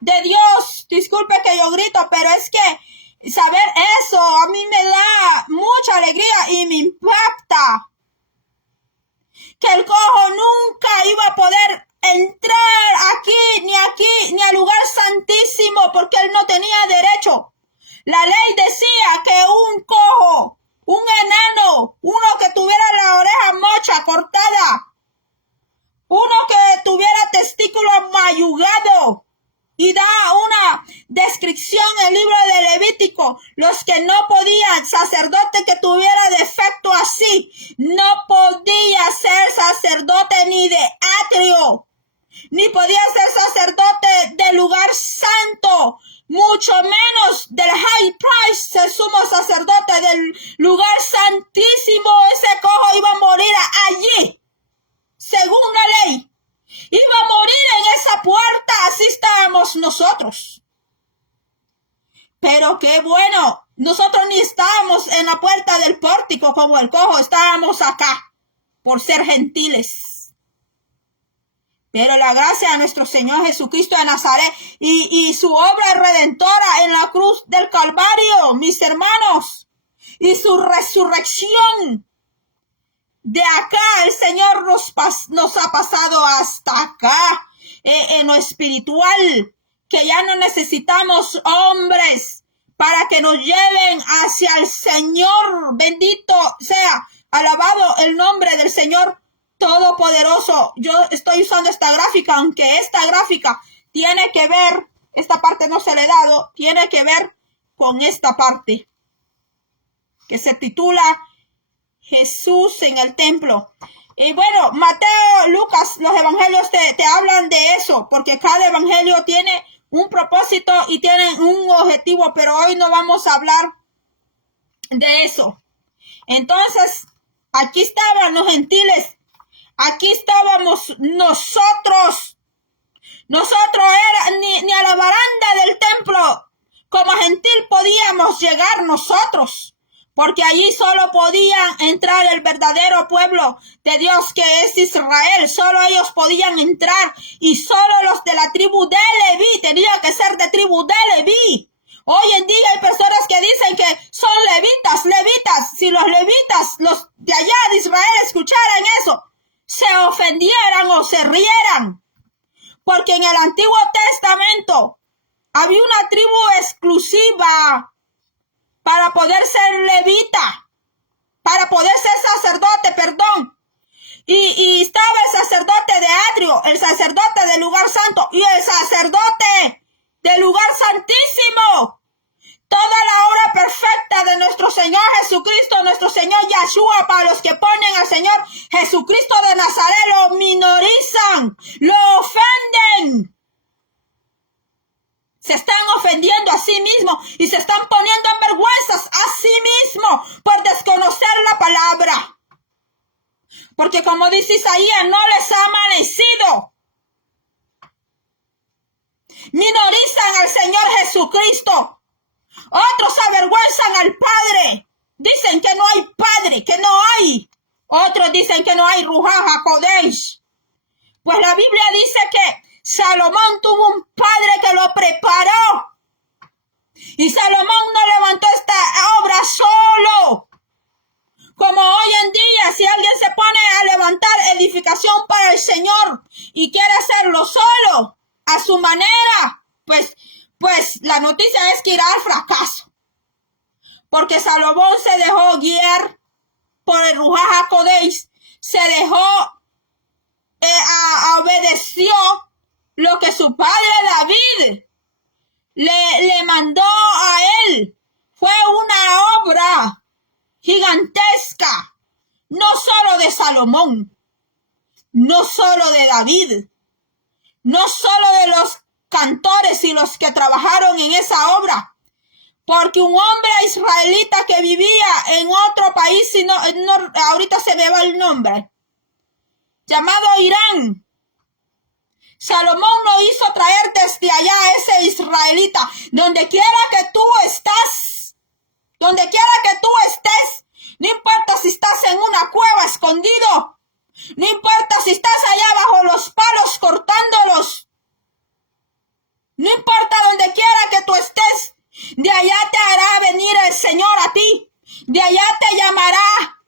de Dios. Disculpe que yo grito, pero es que saber eso a mí me da mucha alegría y me impacta. Que el cojo nunca iba a poder entrar aquí, ni al lugar santísimo, porque él no tenía derecho. La ley decía que un cojo, un enano, uno que tuviera la oreja mocha cortada, uno que tuviera testículo mayugado, y da una descripción en el libro de Levítico, los que no podían, sacerdote que tuviera defecto así, no podía ser sacerdote ni de atrio, ni podía ser sacerdote del lugar santo, mucho menos del high priest, el sumo sacerdote del lugar santísimo. Ese cojo iba a morir allí, según la ley. Iba a morir en esa puerta, así estábamos nosotros. Pero qué bueno, nosotros ni estábamos en la puerta del pórtico como el cojo, estábamos acá por ser gentiles. Pero la gracia de nuestro Señor Jesucristo de Nazaret y su obra redentora en la cruz del Calvario, mis hermanos, y su resurrección. De acá el Señor nos ha pasado hasta acá en lo espiritual, que ya no necesitamos hombres para que nos lleven hacia el Señor. Bendito sea, alabado el nombre del Señor Todopoderoso. Yo estoy usando esta gráfica, aunque esta gráfica tiene que ver, esta parte no se le he dado, tiene que ver con esta parte que se titula Jesús en el templo. Y bueno, Mateo, Lucas, los evangelios te hablan de eso, porque cada evangelio tiene un propósito y tiene un objetivo, pero hoy no vamos a hablar de eso. Entonces, aquí estaban los gentiles, aquí estábamos nosotros. Nosotros ni a la baranda del templo como gentil podíamos llegar nosotros, porque allí solo podían entrar el verdadero pueblo de Dios, que es Israel. Solo ellos podían entrar, y solo los de la tribu de Leví, tenía que ser de tribu de Leví. Hoy en día hay personas que dicen que son levitas. Si los levitas, los de allá de Israel, escucharan eso, se ofendieran o se rieran. Porque en el Antiguo Testamento había una tribu exclusiva para poder ser levita, para poder ser sacerdote, perdón. Y estaba el sacerdote de atrio, el sacerdote del lugar santo y el sacerdote del lugar santísimo. Toda la obra perfecta de nuestro Señor Jesucristo, nuestro Señor Yeshua, para los que ponen al Señor Jesucristo de Nazaret, lo minorizan, lo ofenden. Se están ofendiendo a sí mismos y se están poniendo en vergüenzas a sí mismos por desconocer la palabra. Porque como dice Isaías, no les ha amanecido. Minorizan al Señor Jesucristo. Otros avergüenzan al Padre. Dicen que no hay Padre, que no hay. Otros dicen que no hay Ruach HaKodesh. Pues la Biblia dice que Salomón tuvo un padre que lo preparó. Y Salomón no levantó esta obra solo. Como hoy en día, si alguien se pone a levantar edificación para el Señor y quiere hacerlo solo, a su manera, pues la noticia es que irá al fracaso. Porque Salomón se dejó guiar por el Ruach HaKodesh, se dejó, obedeció lo que su padre David le mandó a él. Fue una obra gigantesca, no solo de Salomón, no solo de David, no solo de los cantores y los que trabajaron en esa obra, porque un hombre israelita que vivía en otro país, ahorita se me va el nombre, llamado Irán, Salomón lo hizo traer desde allá a ese israelita. Donde quiera que tú estés, no importa si estás en una cueva escondido, no importa si estás allá bajo los palos cortándolos, no importa donde quiera que tú estés, de allá te hará venir el Señor a ti, de allá te llamará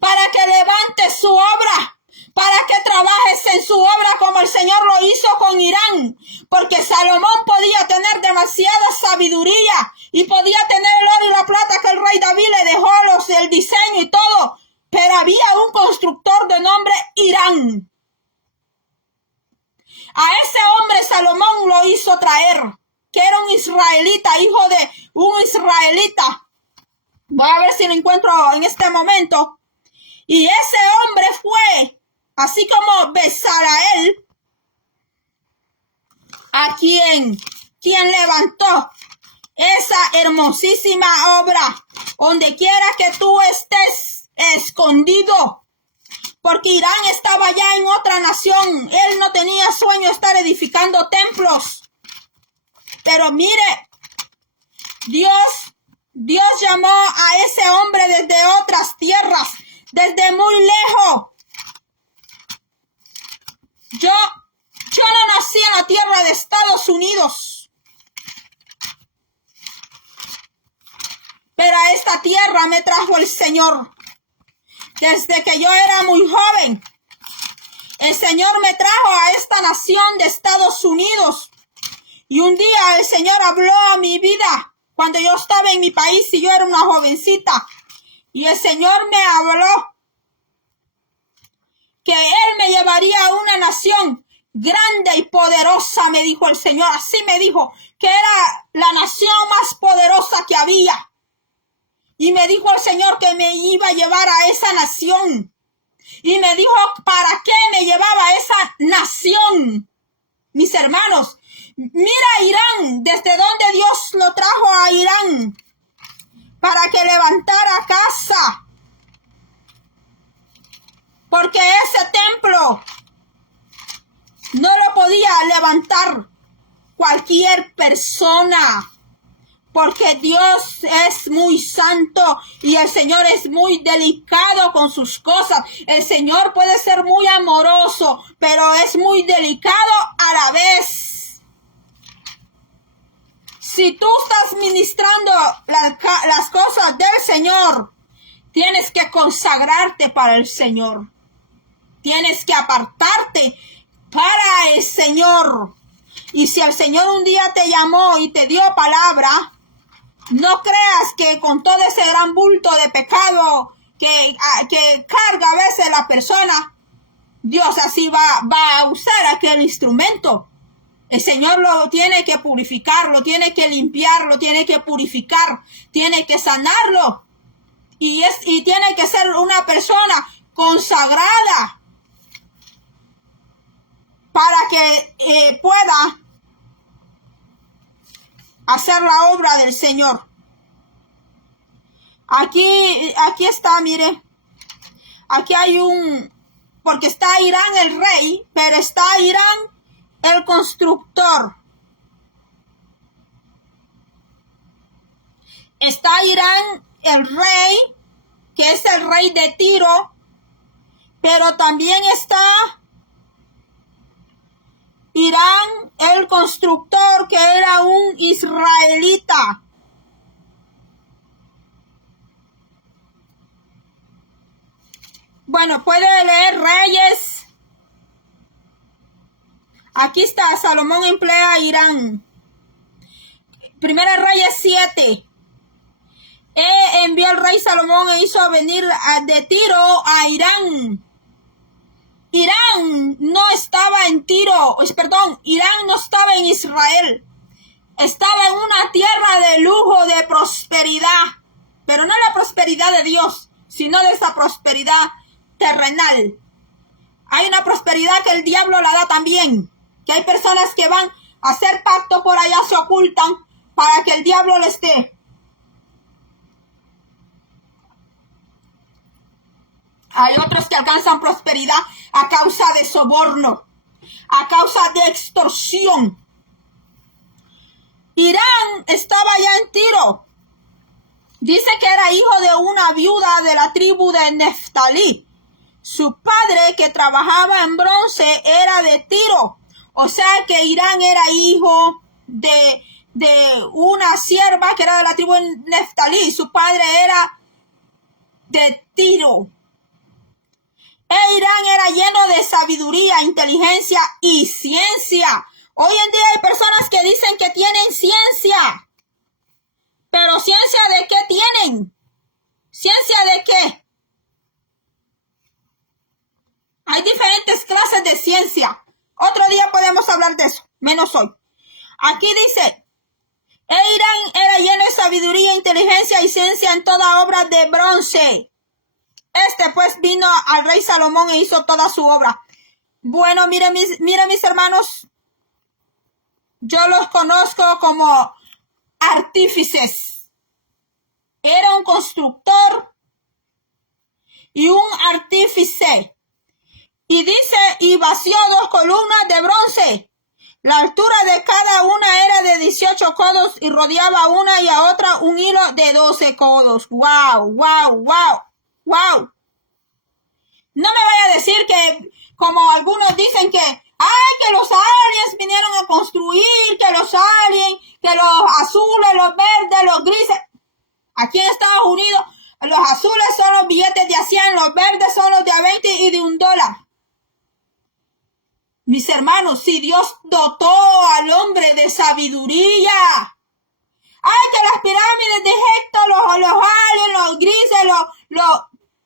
para que levantes su obra, para que trabajes en su obra como el Señor lo hizo con Irán, porque Salomón podía tener demasiada sabiduría y podía tener el oro y la plata que el rey David le dejó, el diseño y todo, pero había un constructor de nombre Irán. A ese hombre Salomón lo hizo traer, que era un israelita, hijo de un israelita. Voy a ver si lo encuentro en este momento. Y ese hombre fue, así como Bezaleel, a quien levantó esa hermosísima obra, donde quiera que tú estés escondido, porque Irán estaba ya en otra nación, él no tenía sueño de estar edificando templos, pero mire, Dios llamó a ese hombre desde otras tierras, desde muy lejos. Yo no nací en la tierra de Estados Unidos, pero a esta tierra me trajo el Señor. Desde que yo era muy joven, el Señor me trajo a esta nación de Estados Unidos. Y un día el Señor habló a mi vida cuando yo estaba en mi país y yo era una jovencita. Y el Señor me habló que Él me llevaría a una nación grande y poderosa, me dijo el Señor. Así me dijo, que era la nación más poderosa que había. Y me dijo el Señor que me iba a llevar a esa nación. Y me dijo, ¿para qué me llevaba a esa nación? Mis hermanos, mira Irán, desde donde Dios lo trajo a Irán, para que levantara casa. Porque ese templo no lo podía levantar cualquier persona. Porque Dios es muy santo y el Señor es muy delicado con sus cosas. El Señor puede ser muy amoroso, pero es muy delicado a la vez. Si tú estás ministrando las cosas del Señor, tienes que consagrarte para el Señor. Tienes que apartarte para el Señor. Y si el Señor un día te llamó y te dio palabra, no creas que con todo ese gran bulto de pecado que carga a veces la persona, Dios así va a usar aquel instrumento. El Señor lo tiene que purificar, lo tiene que limpiar, lo tiene que purificar, tiene que sanarlo. Y tiene que ser una persona consagrada para que pueda hacer la obra del Señor. Aquí está, mire. Aquí hay porque está Irán el rey, pero está Irán el constructor. Está Irán, el rey, que es el rey de Tiro, pero también está Irán, el constructor, que era un israelita. Bueno, puede leer Reyes. Aquí está, Salomón emplea a Irán. Primera Reyes 7. Envió el rey Salomón e hizo venir de Tiro a Irán. Irán no estaba en Tiro, perdón, Irán no estaba en Israel. Estaba en una tierra de lujo, de prosperidad, pero no la prosperidad de Dios, sino de esa prosperidad terrenal. Hay una prosperidad que el diablo la da también, que hay personas que van a hacer pacto por allá, se ocultan para que el diablo les dé. Hay otros que alcanzan prosperidad a causa de soborno, a causa de extorsión. Irán estaba ya en Tiro. Dice que era hijo de una viuda de la tribu de Neftalí. Su padre, que trabajaba en bronce, era de Tiro. O sea que Irán era hijo de una sierva que era de la tribu de Neftalí. Su padre era de Tiro. Irán era lleno de sabiduría, inteligencia y ciencia. Hoy en día hay personas que dicen que tienen ciencia. Pero ¿ciencia de qué tienen? ¿Ciencia de qué? Hay diferentes clases de ciencia. Otro día podemos hablar de eso, menos hoy. Aquí dice, Irán era lleno de sabiduría, inteligencia y ciencia en toda obra de bronce. Pues vino al rey Salomón e hizo toda su obra. Bueno, miren mis hermanos, yo los conozco como artífices. Era un constructor y un artífice. Y dice, y vació 2 columnas de bronce. La altura de cada una era de 18 codos y rodeaba una y a otra un hilo de 12 codos. ¡Wow, wow, wow! ¡Wow! No me vaya a decir que, como algunos dicen que los aliens vinieron a construir, que los aliens, que los azules, los verdes, los grises. Aquí en Estados Unidos, los azules son los billetes de a 100, los verdes son los de a 20 y de $1. Mis hermanos, si Dios dotó al hombre de sabiduría. Que las pirámides de Egipto, los aliens, los grises,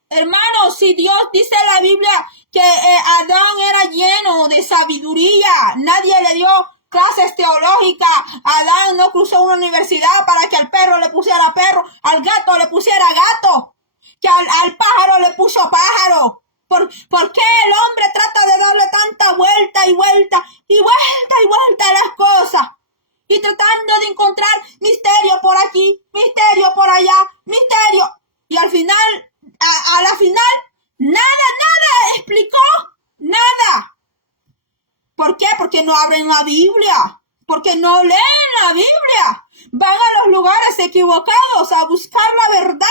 hermanos, si Dios dice en la Biblia que Adán era lleno de sabiduría, nadie le dio clases teológicas, Adán no cruzó una universidad para que al perro le pusiera perro, al gato le pusiera gato, que al pájaro le puso pájaro. ¿Por qué el hombre trata de darle tanta vuelta y vuelta y vuelta y vuelta a las cosas? Y tratando de encontrar misterio por aquí, misterio por allá, misterio. Y al final, a la final, nada explicó, nada. ¿Por qué? Porque no abren la Biblia, porque no leen la Biblia. Van a los lugares equivocados a buscar la verdad.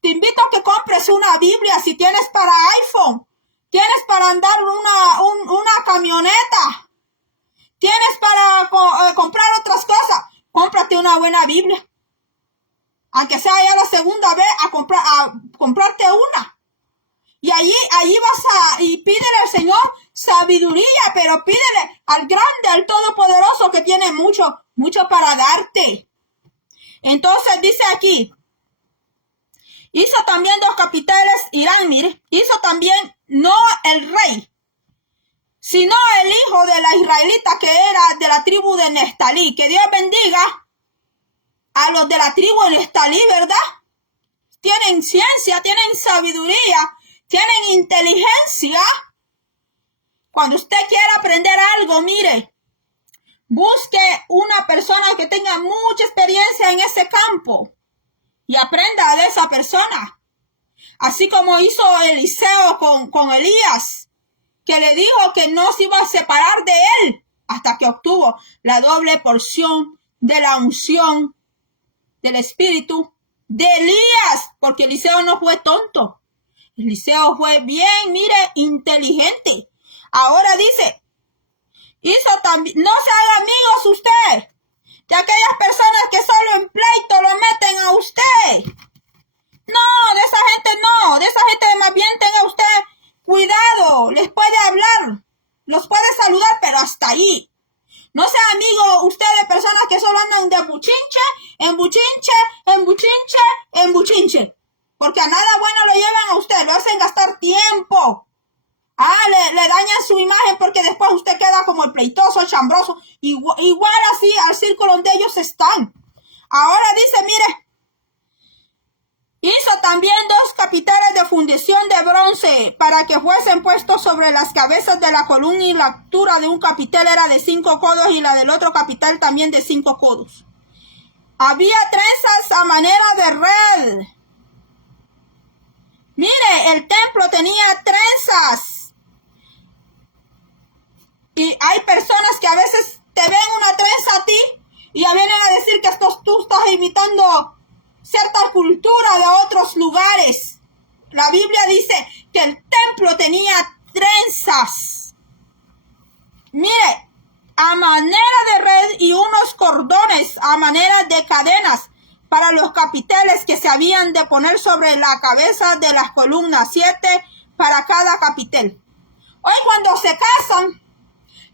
Te invito a que compres una Biblia si tienes para iPhone, tienes para andar una camioneta, tienes para comprar otras cosas. Cómprate una buena Biblia. Aunque sea ya la segunda vez a comprarte una. Y allí vas y pídele al Señor sabiduría, pero pídele al grande, al todopoderoso que tiene mucho para darte. Entonces dice aquí, hizo también 2 capiteles Irán, mire, hizo también no el rey, sino el hijo de la israelita que era de la tribu de Neftalí. Que Dios bendiga a los de la tribu de Neftalí, ¿verdad? Tienen ciencia, tienen sabiduría, tienen inteligencia. Cuando usted quiera aprender algo, mire, busque una persona que tenga mucha experiencia en ese campo y aprenda de esa persona. Así como hizo Eliseo con Elías, que le dijo que no se iba a separar de él hasta que obtuvo la doble porción de la unción del espíritu de Elías, porque Eliseo no fue tonto. Eliseo fue bien, mire, inteligente. Ahora dice, hizo también, no se haga amigos usted de aquellas personas que solo en pleito lo meten a usted. No, de esa gente no, de esa gente más bien tenga usted cuidado, les puede hablar, los puede saludar, pero hasta ahí. No sea amigo usted de personas que solo andan de buchinche, en buchinche, en buchinche, en buchinche. Porque a nada bueno lo llevan a usted, lo hacen gastar tiempo. Le dañan su imagen porque después usted queda como el pleitoso, el chambroso. Igual así al círculo donde ellos están. Ahora dice, mire, hizo también 2 capiteles de fundición de bronce para que fuesen puestos sobre las cabezas de la columna, y la altura de un capitel era de 5 codos y la del otro capitel también de 5 codos. Había trenzas a manera de red. Mire, el templo tenía trenzas. Y hay personas que a veces te ven una trenza a ti y ya vienen a decir que tú estás imitando cierta cultura de otros lugares. La Biblia dice que el templo tenía trenzas. Mire, a manera de red y unos cordones a manera de cadenas para los capiteles que se habían de poner sobre la cabeza de las columnas, 7 para cada capitel. Hoy cuando se casan,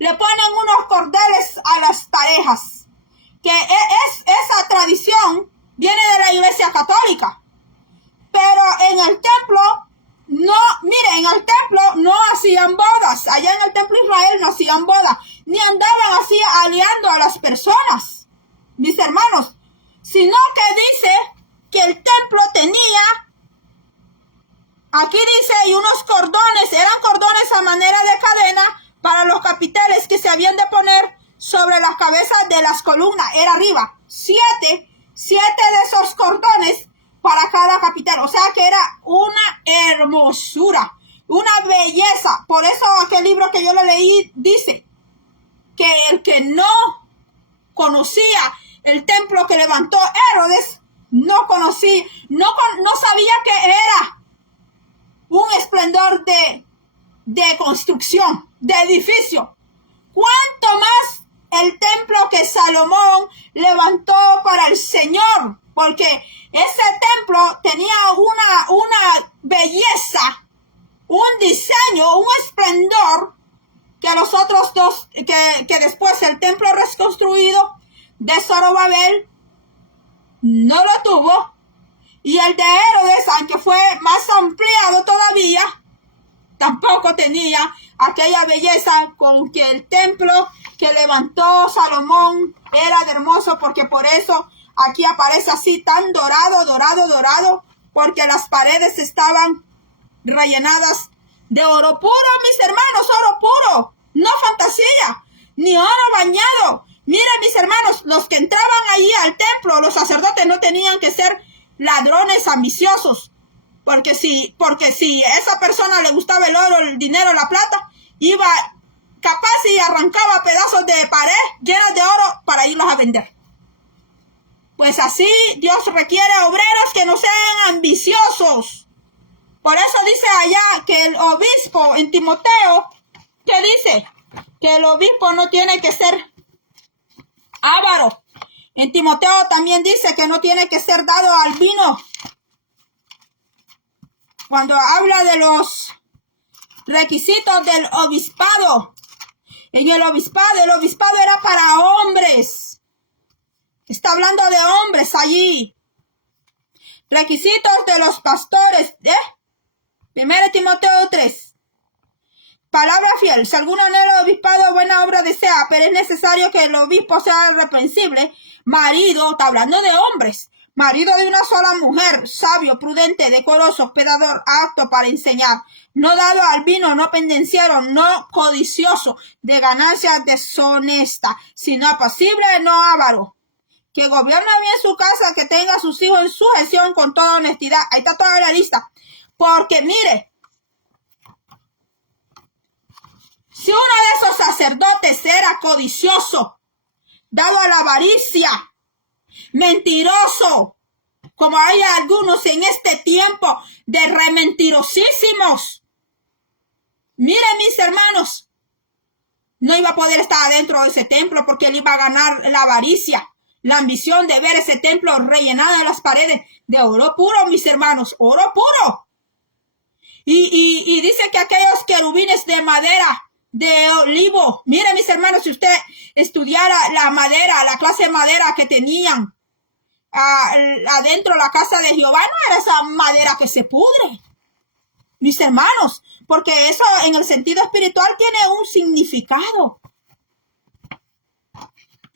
le ponen unos cordeles a las parejas, que esa tradición viene de la Iglesia Católica. Pero en el templo, no, mire, en el templo no hacían bodas. Allá en el templo de Israel no hacían bodas, ni andaban así aliando a las personas, mis hermanos, sino que dice que el templo tenía, aquí dice, y unos cordones, eran cordones a manera de cadena para los capiteles que se habían de poner sobre las cabezas de las columnas. Era arriba, 7 de esos cordones para cada capitel. O sea que era una hermosura, una belleza. Por eso aquel libro que yo le leí dice que el que no conocía el templo que levantó Herodes, no conocía, no sabía que era un esplendor de construcción, de edificio. ¿Cuánto más el templo que Salomón levantó para el Señor? Porque ese templo tenía una belleza, un diseño, un esplendor que los otros dos, que después el templo reconstruido de Zorobabel no lo tuvo. Y el de Herodes, aunque fue más ampliado todavía, tampoco tenía aquella belleza con que el templo que levantó Salomón era de hermoso, porque por eso aquí aparece así tan dorado, porque las paredes estaban rellenadas de oro puro, mis hermanos, oro puro, no fantasía, ni oro bañado. Miren, mis hermanos, los que entraban allí al templo, los sacerdotes, no tenían que ser ladrones ambiciosos, porque si a esa persona le gustaba el oro, el dinero, la plata, iba capaz y arrancaba pedazos de pared llenas de oro para irlos a vender. Pues así Dios requiere obreros que no sean ambiciosos. Por eso dice allá que el obispo en Timoteo, ¿qué dice? Que el obispo no tiene que ser avaro. En Timoteo también dice que no tiene que ser dado al vino. Cuando habla de los requisitos del obispado, en el obispado era para hombres. Está hablando de hombres allí. Requisitos de los pastores. 1 Timoteo 3. Palabra fiel. Si alguno anhela el obispado, buena obra desea, pero es necesario que el obispo sea irreprensible, marido, está hablando de hombres, marido de una sola mujer, sabio, prudente, decoroso, hospedador, apto para enseñar, no dado al vino, no pendenciero, no codicioso de ganancias deshonesta, sino apacible, no avaro, que gobierne bien su casa, que tenga a sus hijos en sujeción con toda honestidad. Ahí está toda la lista. Porque mire, si uno de esos sacerdotes era codicioso, dado a la avaricia, mentiroso, como hay algunos en este tiempo de rementirosísimos. Miren, mis hermanos, no iba a poder estar adentro de ese templo porque él iba a ganar la avaricia, la ambición de ver ese templo rellenado de las paredes de oro puro, mis hermanos, oro puro. Y dice que aquellos querubines de madera, de olivo, miren, mis hermanos, si usted estudiara la madera, la clase de madera que tenían adentro de la casa de Jehová, no era esa madera que se pudre, mis hermanos, porque eso en el sentido espiritual tiene un significado.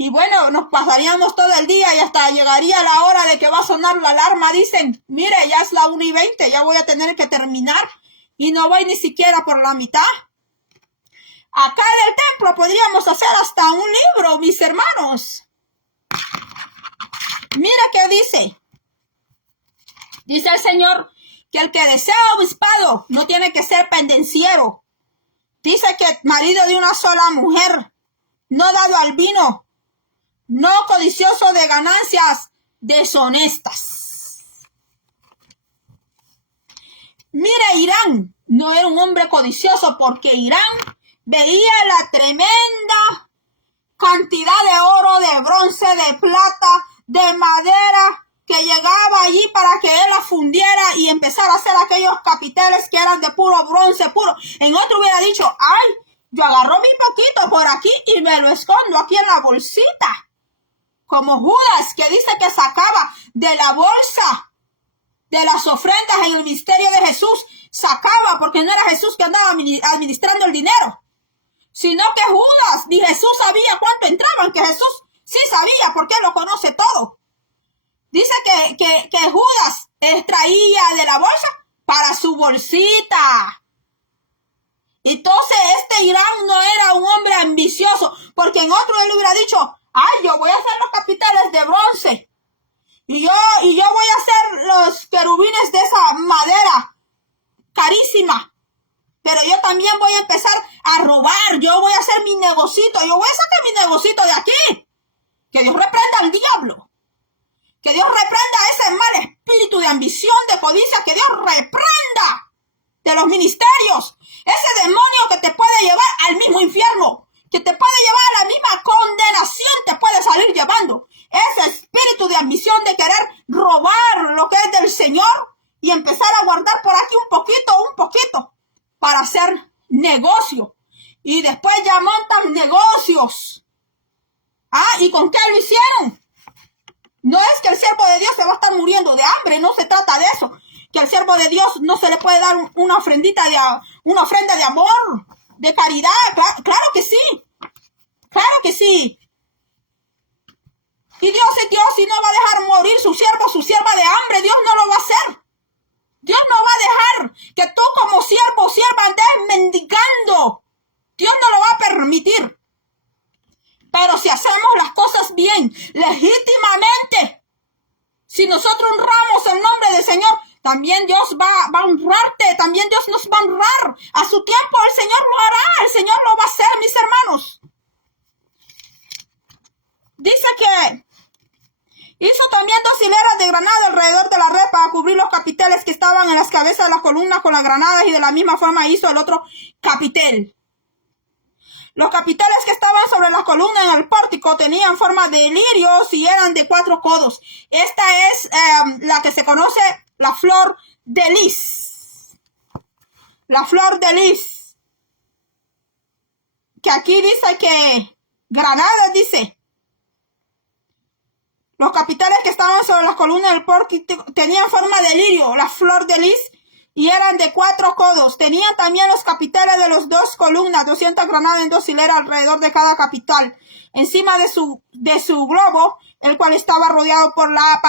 Y bueno, nos pasaríamos todo el día y hasta llegaría la hora de que va a sonar la alarma. Dicen, mire, ya es la 1:20, ya voy a tener que terminar y no voy ni siquiera por la mitad. Acá del templo podríamos hacer hasta un libro, mis hermanos. Mira qué dice. Dice el Señor que el que desea obispado no tiene que ser pendenciero. Dice que marido de una sola mujer, no dado al vino, no codicioso de ganancias deshonestas. Mire, Irán no era un hombre codicioso porque Irán veía la tremenda cantidad de oro, de bronce, de plata, de madera que llegaba allí para que él la fundiera y empezara a hacer aquellos capiteles que eran de puro bronce puro. En otro hubiera dicho, ay, yo agarro mi poquito por aquí y me lo escondo aquí en la bolsita. Como Judas, que dice que sacaba de la bolsa de las ofrendas en el misterio de Jesús, sacaba, porque no era Jesús que andaba administrando el dinero, sino que Judas, ni Jesús sabía cuánto entraban, que Jesús sí sabía, porque él lo conoce todo. Dice que Judas extraía de la bolsa para su bolsita. Entonces este Irán no era un hombre ambicioso, porque en otro él hubiera dicho, ay, yo voy a hacer los capiteles de bronce. Y yo voy a hacer los querubines de esa madera carísima. Pero yo también voy a empezar a robar. Yo voy a hacer mi negocito. Yo voy a sacar mi negocito de aquí. Que Dios reprenda al diablo. Que Dios reprenda ese mal espíritu de ambición, de codicia. Que Dios reprenda de los ministerios. Ese demonio que te puede llevar al mismo infierno. Que te puede llevar a la misma condenación. Te puede salir llevando. Ese espíritu de ambición de querer robar lo que es del Señor. Y empezar a guardar por aquí un poquito. Para hacer negocio. Y después ya montan negocios. ¿Y con qué lo hicieron? No es que el siervo de Dios se va a estar muriendo de hambre, no se trata de eso. Que al siervo de Dios no se le puede dar una ofrenda de amor, de caridad. Claro que sí. Claro que sí. Y Dios es Dios y no va a dejar morir su siervo, su sierva de hambre. Dios no lo va a hacer. Dios no va a dejar que tú como siervo o sierva andes mendigando. Dios no lo va a permitir. Pero si hacemos las cosas bien, legítimamente, si nosotros honramos el nombre del Señor, también Dios va a honrarte, también Dios nos va a honrar. A su tiempo el Señor lo hará, el Señor lo va a hacer, mis hermanos. Dice que hizo también 2 hileras de granada alrededor de la red para cubrir los capiteles que estaban en las cabezas de las columnas con las granadas, y de la misma forma hizo el otro capitel. Los capiteles que estaban sobre las columnas en el pórtico tenían forma de lirios y eran de 4 codos. Esta es la que se conoce la flor de lis. La flor de lis. Que aquí dice que granadas, dice. Los capiteles que estaban sobre las columnas del pórtico tenían forma de lirio, la flor de lis, y eran de 4 codos. Tenían también los capiteles de las 2 columnas, 200 granadas en 2 hileras alrededor de cada capital, encima de su globo, el cual estaba rodeado por la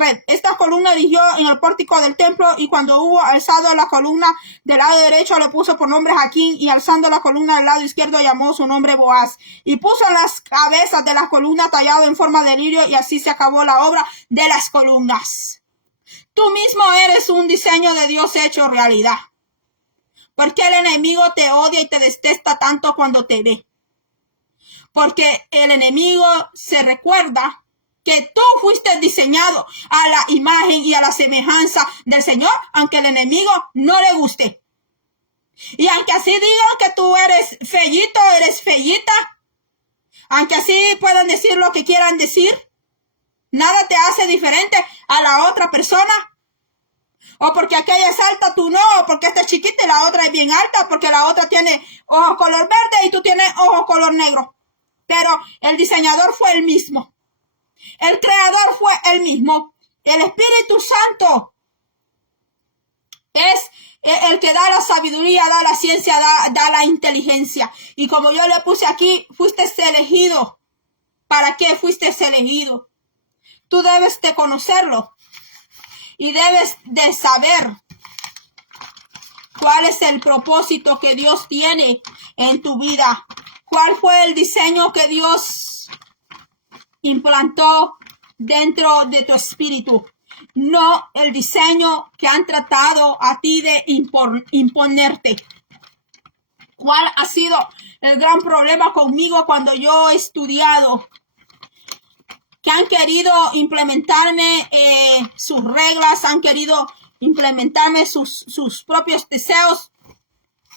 red. Esta columna erigió en el pórtico del templo, y cuando hubo alzado la columna del lado derecho, le puso por nombre Jaquín, y alzando la columna del lado izquierdo, llamó su nombre Boaz. Y puso las cabezas de la columna tallado en forma de lirio, y así se acabó la obra de las columnas. Tú mismo eres un diseño de Dios hecho realidad. Porque el enemigo te odia y te detesta tanto cuando te ve. Porque el enemigo se recuerda que tú fuiste diseñado a la imagen y a la semejanza del Señor, aunque el enemigo no le guste. Y aunque así digan que tú eres fellito, eres fellita, aunque así puedan decir lo que quieran decir, nada te hace diferente a la otra persona. O porque aquella es alta, tú no, o porque esta es chiquita y la otra es bien alta, porque la otra tiene ojo color verde y tú tienes ojo color negro. Pero el diseñador fue el mismo. El creador fue el mismo. El Espíritu Santo es el que da la sabiduría, da la ciencia, da la inteligencia. Y como yo le puse aquí, fuiste elegido. ¿Para qué fuiste elegido? Tú debes de conocerlo. Y debes de saber cuál es el propósito que Dios tiene en tu vida. ¿Cuál fue el diseño que Dios implantó dentro de tu espíritu? No el diseño que han tratado a ti de imponerte. ¿Cuál ha sido el gran problema conmigo cuando yo he estudiado? Que han querido implementarme sus reglas, han querido implementarme sus propios deseos.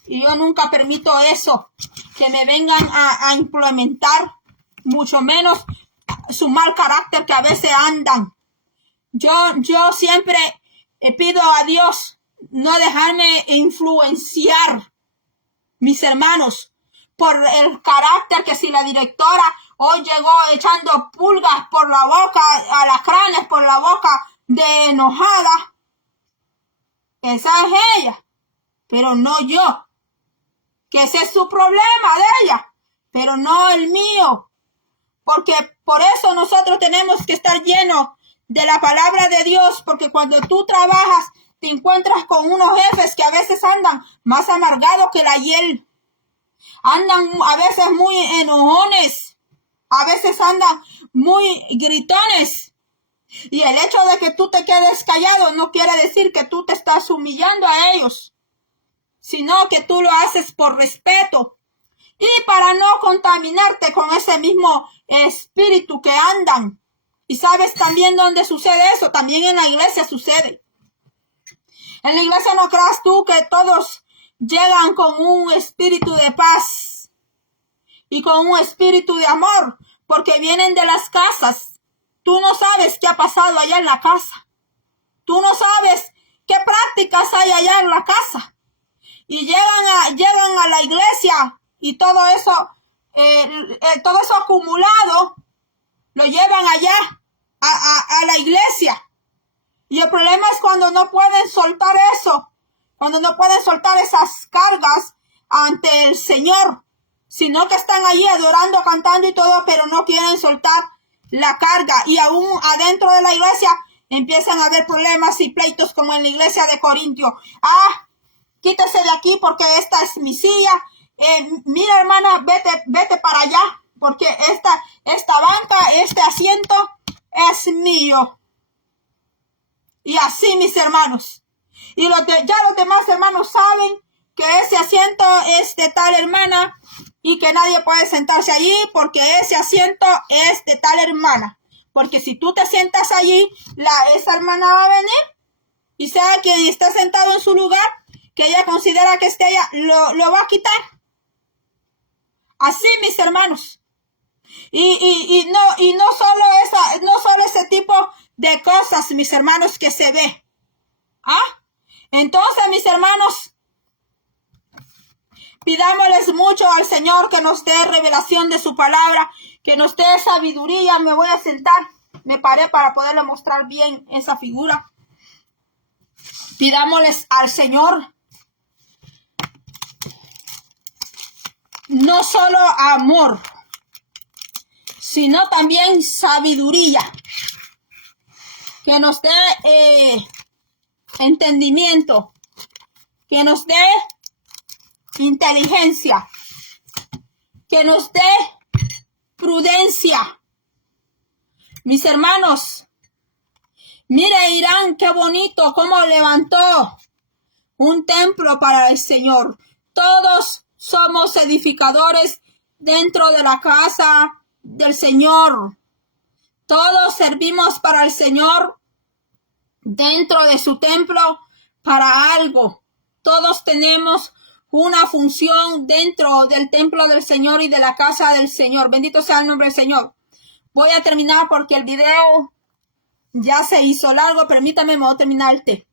Y yo nunca permito eso, que me vengan a implementar, mucho menos su mal carácter que a veces andan. Yo siempre pido a Dios no dejarme influenciar, mis hermanos, por el carácter, que si la directora hoy llegó echando pulgas por la boca, alacranes por la boca de enojada, esa es ella, pero no yo. Que ese es su problema de ella, pero no el mío. Porque por eso nosotros tenemos que estar llenos de la palabra de Dios, porque cuando tú trabajas te encuentras con unos jefes que a veces andan más amargados que la hiel. Andan a veces muy enojones, a veces andan muy gritones. Y el hecho de que tú te quedes callado no quiere decir que tú te estás humillando a ellos, sino que tú lo haces por respeto y para no contaminarte con ese mismo espíritu que andan. Y sabes también dónde sucede eso, también en la iglesia sucede. En la iglesia no creas tú que todos llegan con un espíritu de paz y con un espíritu de amor, porque vienen de las casas. Tú no sabes qué ha pasado allá en la casa. Tú no sabes qué prácticas hay allá en la casa. Y llegan a la iglesia y todo eso acumulado lo llevan allá a la iglesia. Y el problema es cuando no pueden soltar eso, cuando no pueden soltar esas cargas ante el Señor, sino que están allí adorando, cantando y todo, pero no quieren soltar la carga. Y aún adentro de la iglesia empiezan a haber problemas y pleitos, como en la iglesia de Corintio. Quítese de aquí porque esta es mi silla. Mira, hermana, vete para allá, porque esta banca, este asiento es mío. Y así, mis hermanos. Y ya los demás hermanos saben que ese asiento es de tal hermana y que nadie puede sentarse allí porque ese asiento es de tal hermana. Porque si tú te sientas allí, esa hermana va a venir y sea quien está sentado en su lugar, que ella considera que esté allá, lo va a quitar. Así, mis hermanos. Y no solo ese tipo de cosas, mis hermanos, que se ve. Entonces, mis hermanos, pidámosles mucho al Señor que nos dé revelación de su palabra, que nos dé sabiduría. Me voy a sentar, me paré para poderle mostrar bien esa figura. Pidámosles al Señor no solo amor, sino también sabiduría, que nos dé entendimiento, que nos dé inteligencia, que nos dé prudencia. Mis hermanos, mire Irán, qué bonito cómo levantó un templo para el Señor. Todos somos edificadores dentro de la casa del Señor. Todos servimos para el Señor dentro de su templo para algo. Todos tenemos una función dentro del templo del Señor y de la casa del Señor. Bendito sea el nombre del Señor. Voy a terminar porque el video ya se hizo largo. Permítame, me voy a terminar el té.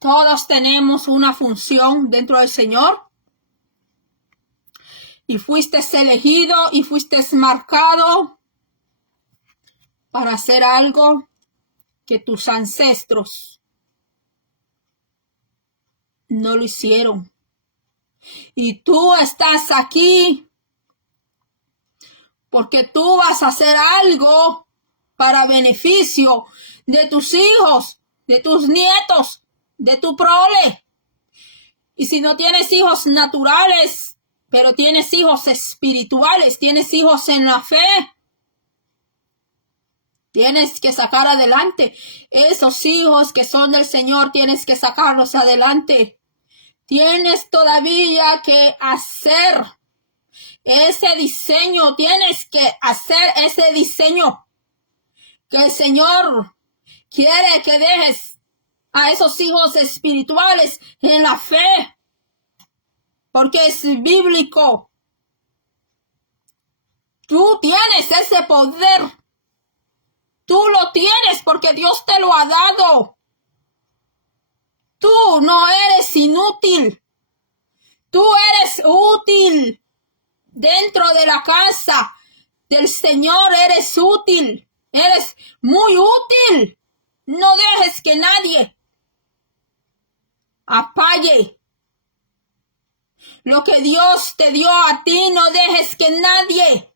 Todos tenemos una función dentro del Señor. Y fuiste elegido y fuiste marcado para hacer algo que tus ancestros no lo hicieron. Y tú estás aquí porque tú vas a hacer algo para beneficio de tus hijos, de tus nietos, de tu prole. Y si no tienes hijos naturales, pero tienes hijos espirituales, tienes hijos en la fe, tienes que sacar adelante esos hijos que son del Señor, tienes que sacarlos adelante. Tienes todavía que hacer ese diseño, tienes que hacer ese diseño que el Señor quiere que dejes a esos hijos espirituales en la fe, porque es bíblico. Tú tienes ese poder. Tú lo tienes porque Dios te lo ha dado. Tú no eres inútil. Tú eres útil. Dentro de la casa del Señor eres útil. Eres muy útil. No dejes que nadie apague lo que Dios te dio a ti. No dejes que nadie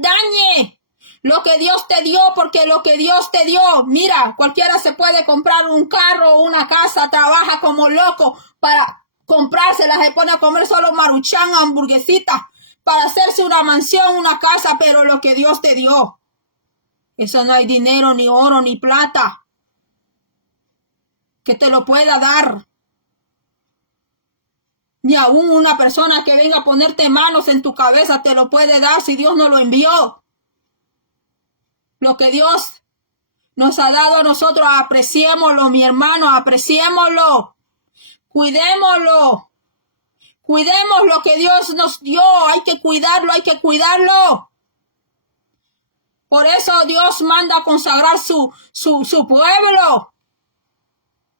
dañe lo que Dios te dio, porque lo que Dios te dio, mira, cualquiera se puede comprar un carro o una casa, trabaja como loco para comprársela, se pone a comer solo maruchan, hamburguesita, para hacerse una mansión, una casa, pero lo que Dios te dio, eso no hay dinero, ni oro, ni plata que te lo pueda dar. Ni aún una persona que venga a ponerte manos en tu cabeza te lo puede dar si Dios no lo envió. Lo que Dios nos ha dado a nosotros, apreciémoslo, mi hermano, apreciémoslo. Cuidémoslo. Cuidemos lo que Dios nos dio. Hay que cuidarlo, hay que cuidarlo. Por eso Dios manda a consagrar su pueblo.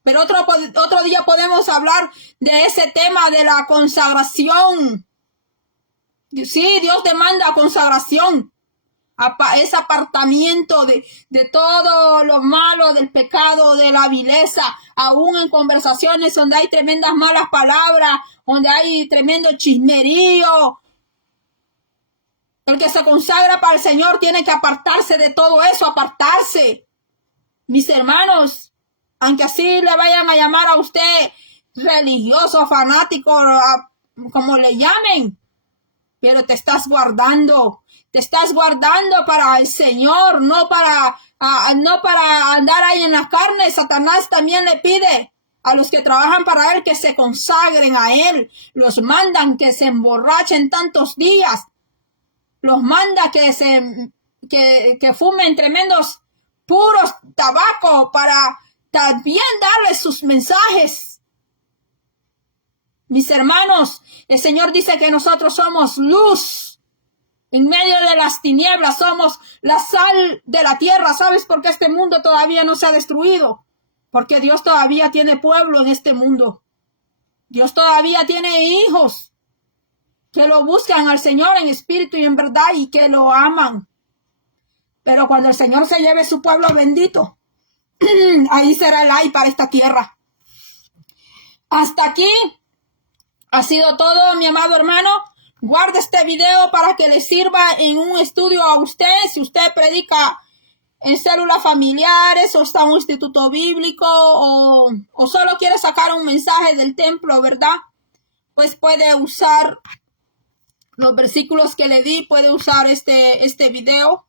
Pero otro día podemos hablar de ese tema de la consagración. Sí, Dios demanda consagración. Ese apartamiento de todo lo malo, del pecado, de la vileza, aún en conversaciones donde hay tremendas malas palabras, donde hay tremendo chismerío. El que se consagra para el Señor tiene que apartarse de todo eso, apartarse. Mis hermanos, aunque así le vayan a llamar a usted religioso, fanático, como le llamen, pero te estás guardando para el Señor, no para andar ahí en la carne. Satanás también le pide a los que trabajan para él que se consagren a él, los mandan que se emborrachen tantos días, los manda que fumen tremendos puros tabaco para también darles sus mensajes. Mis hermanos, el Señor dice que nosotros somos luz en medio de las tinieblas, somos la sal de la tierra. ¿Sabes por qué este mundo todavía no se ha destruido? Porque Dios todavía tiene pueblo en este mundo. Dios todavía tiene hijos que lo buscan al Señor en espíritu y en verdad y que lo aman. Pero cuando el Señor se lleve su pueblo bendito, ahí será el ay para esta tierra. Hasta aquí ha sido todo, mi amado hermano. Guarde este video para que le sirva en un estudio a usted. Si usted predica en células familiares o está en un instituto bíblico o solo quiere sacar un mensaje del templo, ¿verdad? Pues puede usar los versículos que le di, puede usar este video.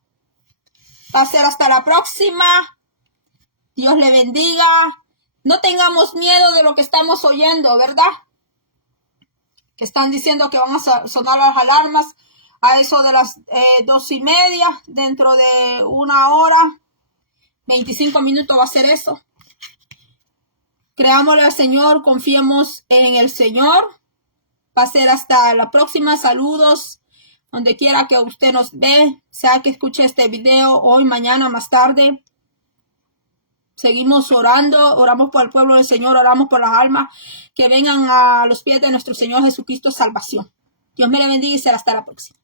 Va a ser hasta la próxima. Dios le bendiga. no tengamos miedo de lo que estamos oyendo, ¿verdad? Que están diciendo que van a sonar las alarmas a eso de las 2:30, dentro de 1 hora, 25 minutos va a ser eso. Creámosle al Señor, confiemos en el Señor. Va a ser hasta la próxima. Saludos donde quiera que usted nos ve, sea que escuche este video hoy, mañana, más tarde. Seguimos orando, oramos por el pueblo del Señor, oramos por las almas que vengan a los pies de nuestro Señor Jesucristo, salvación. Dios me le bendiga y será hasta la próxima.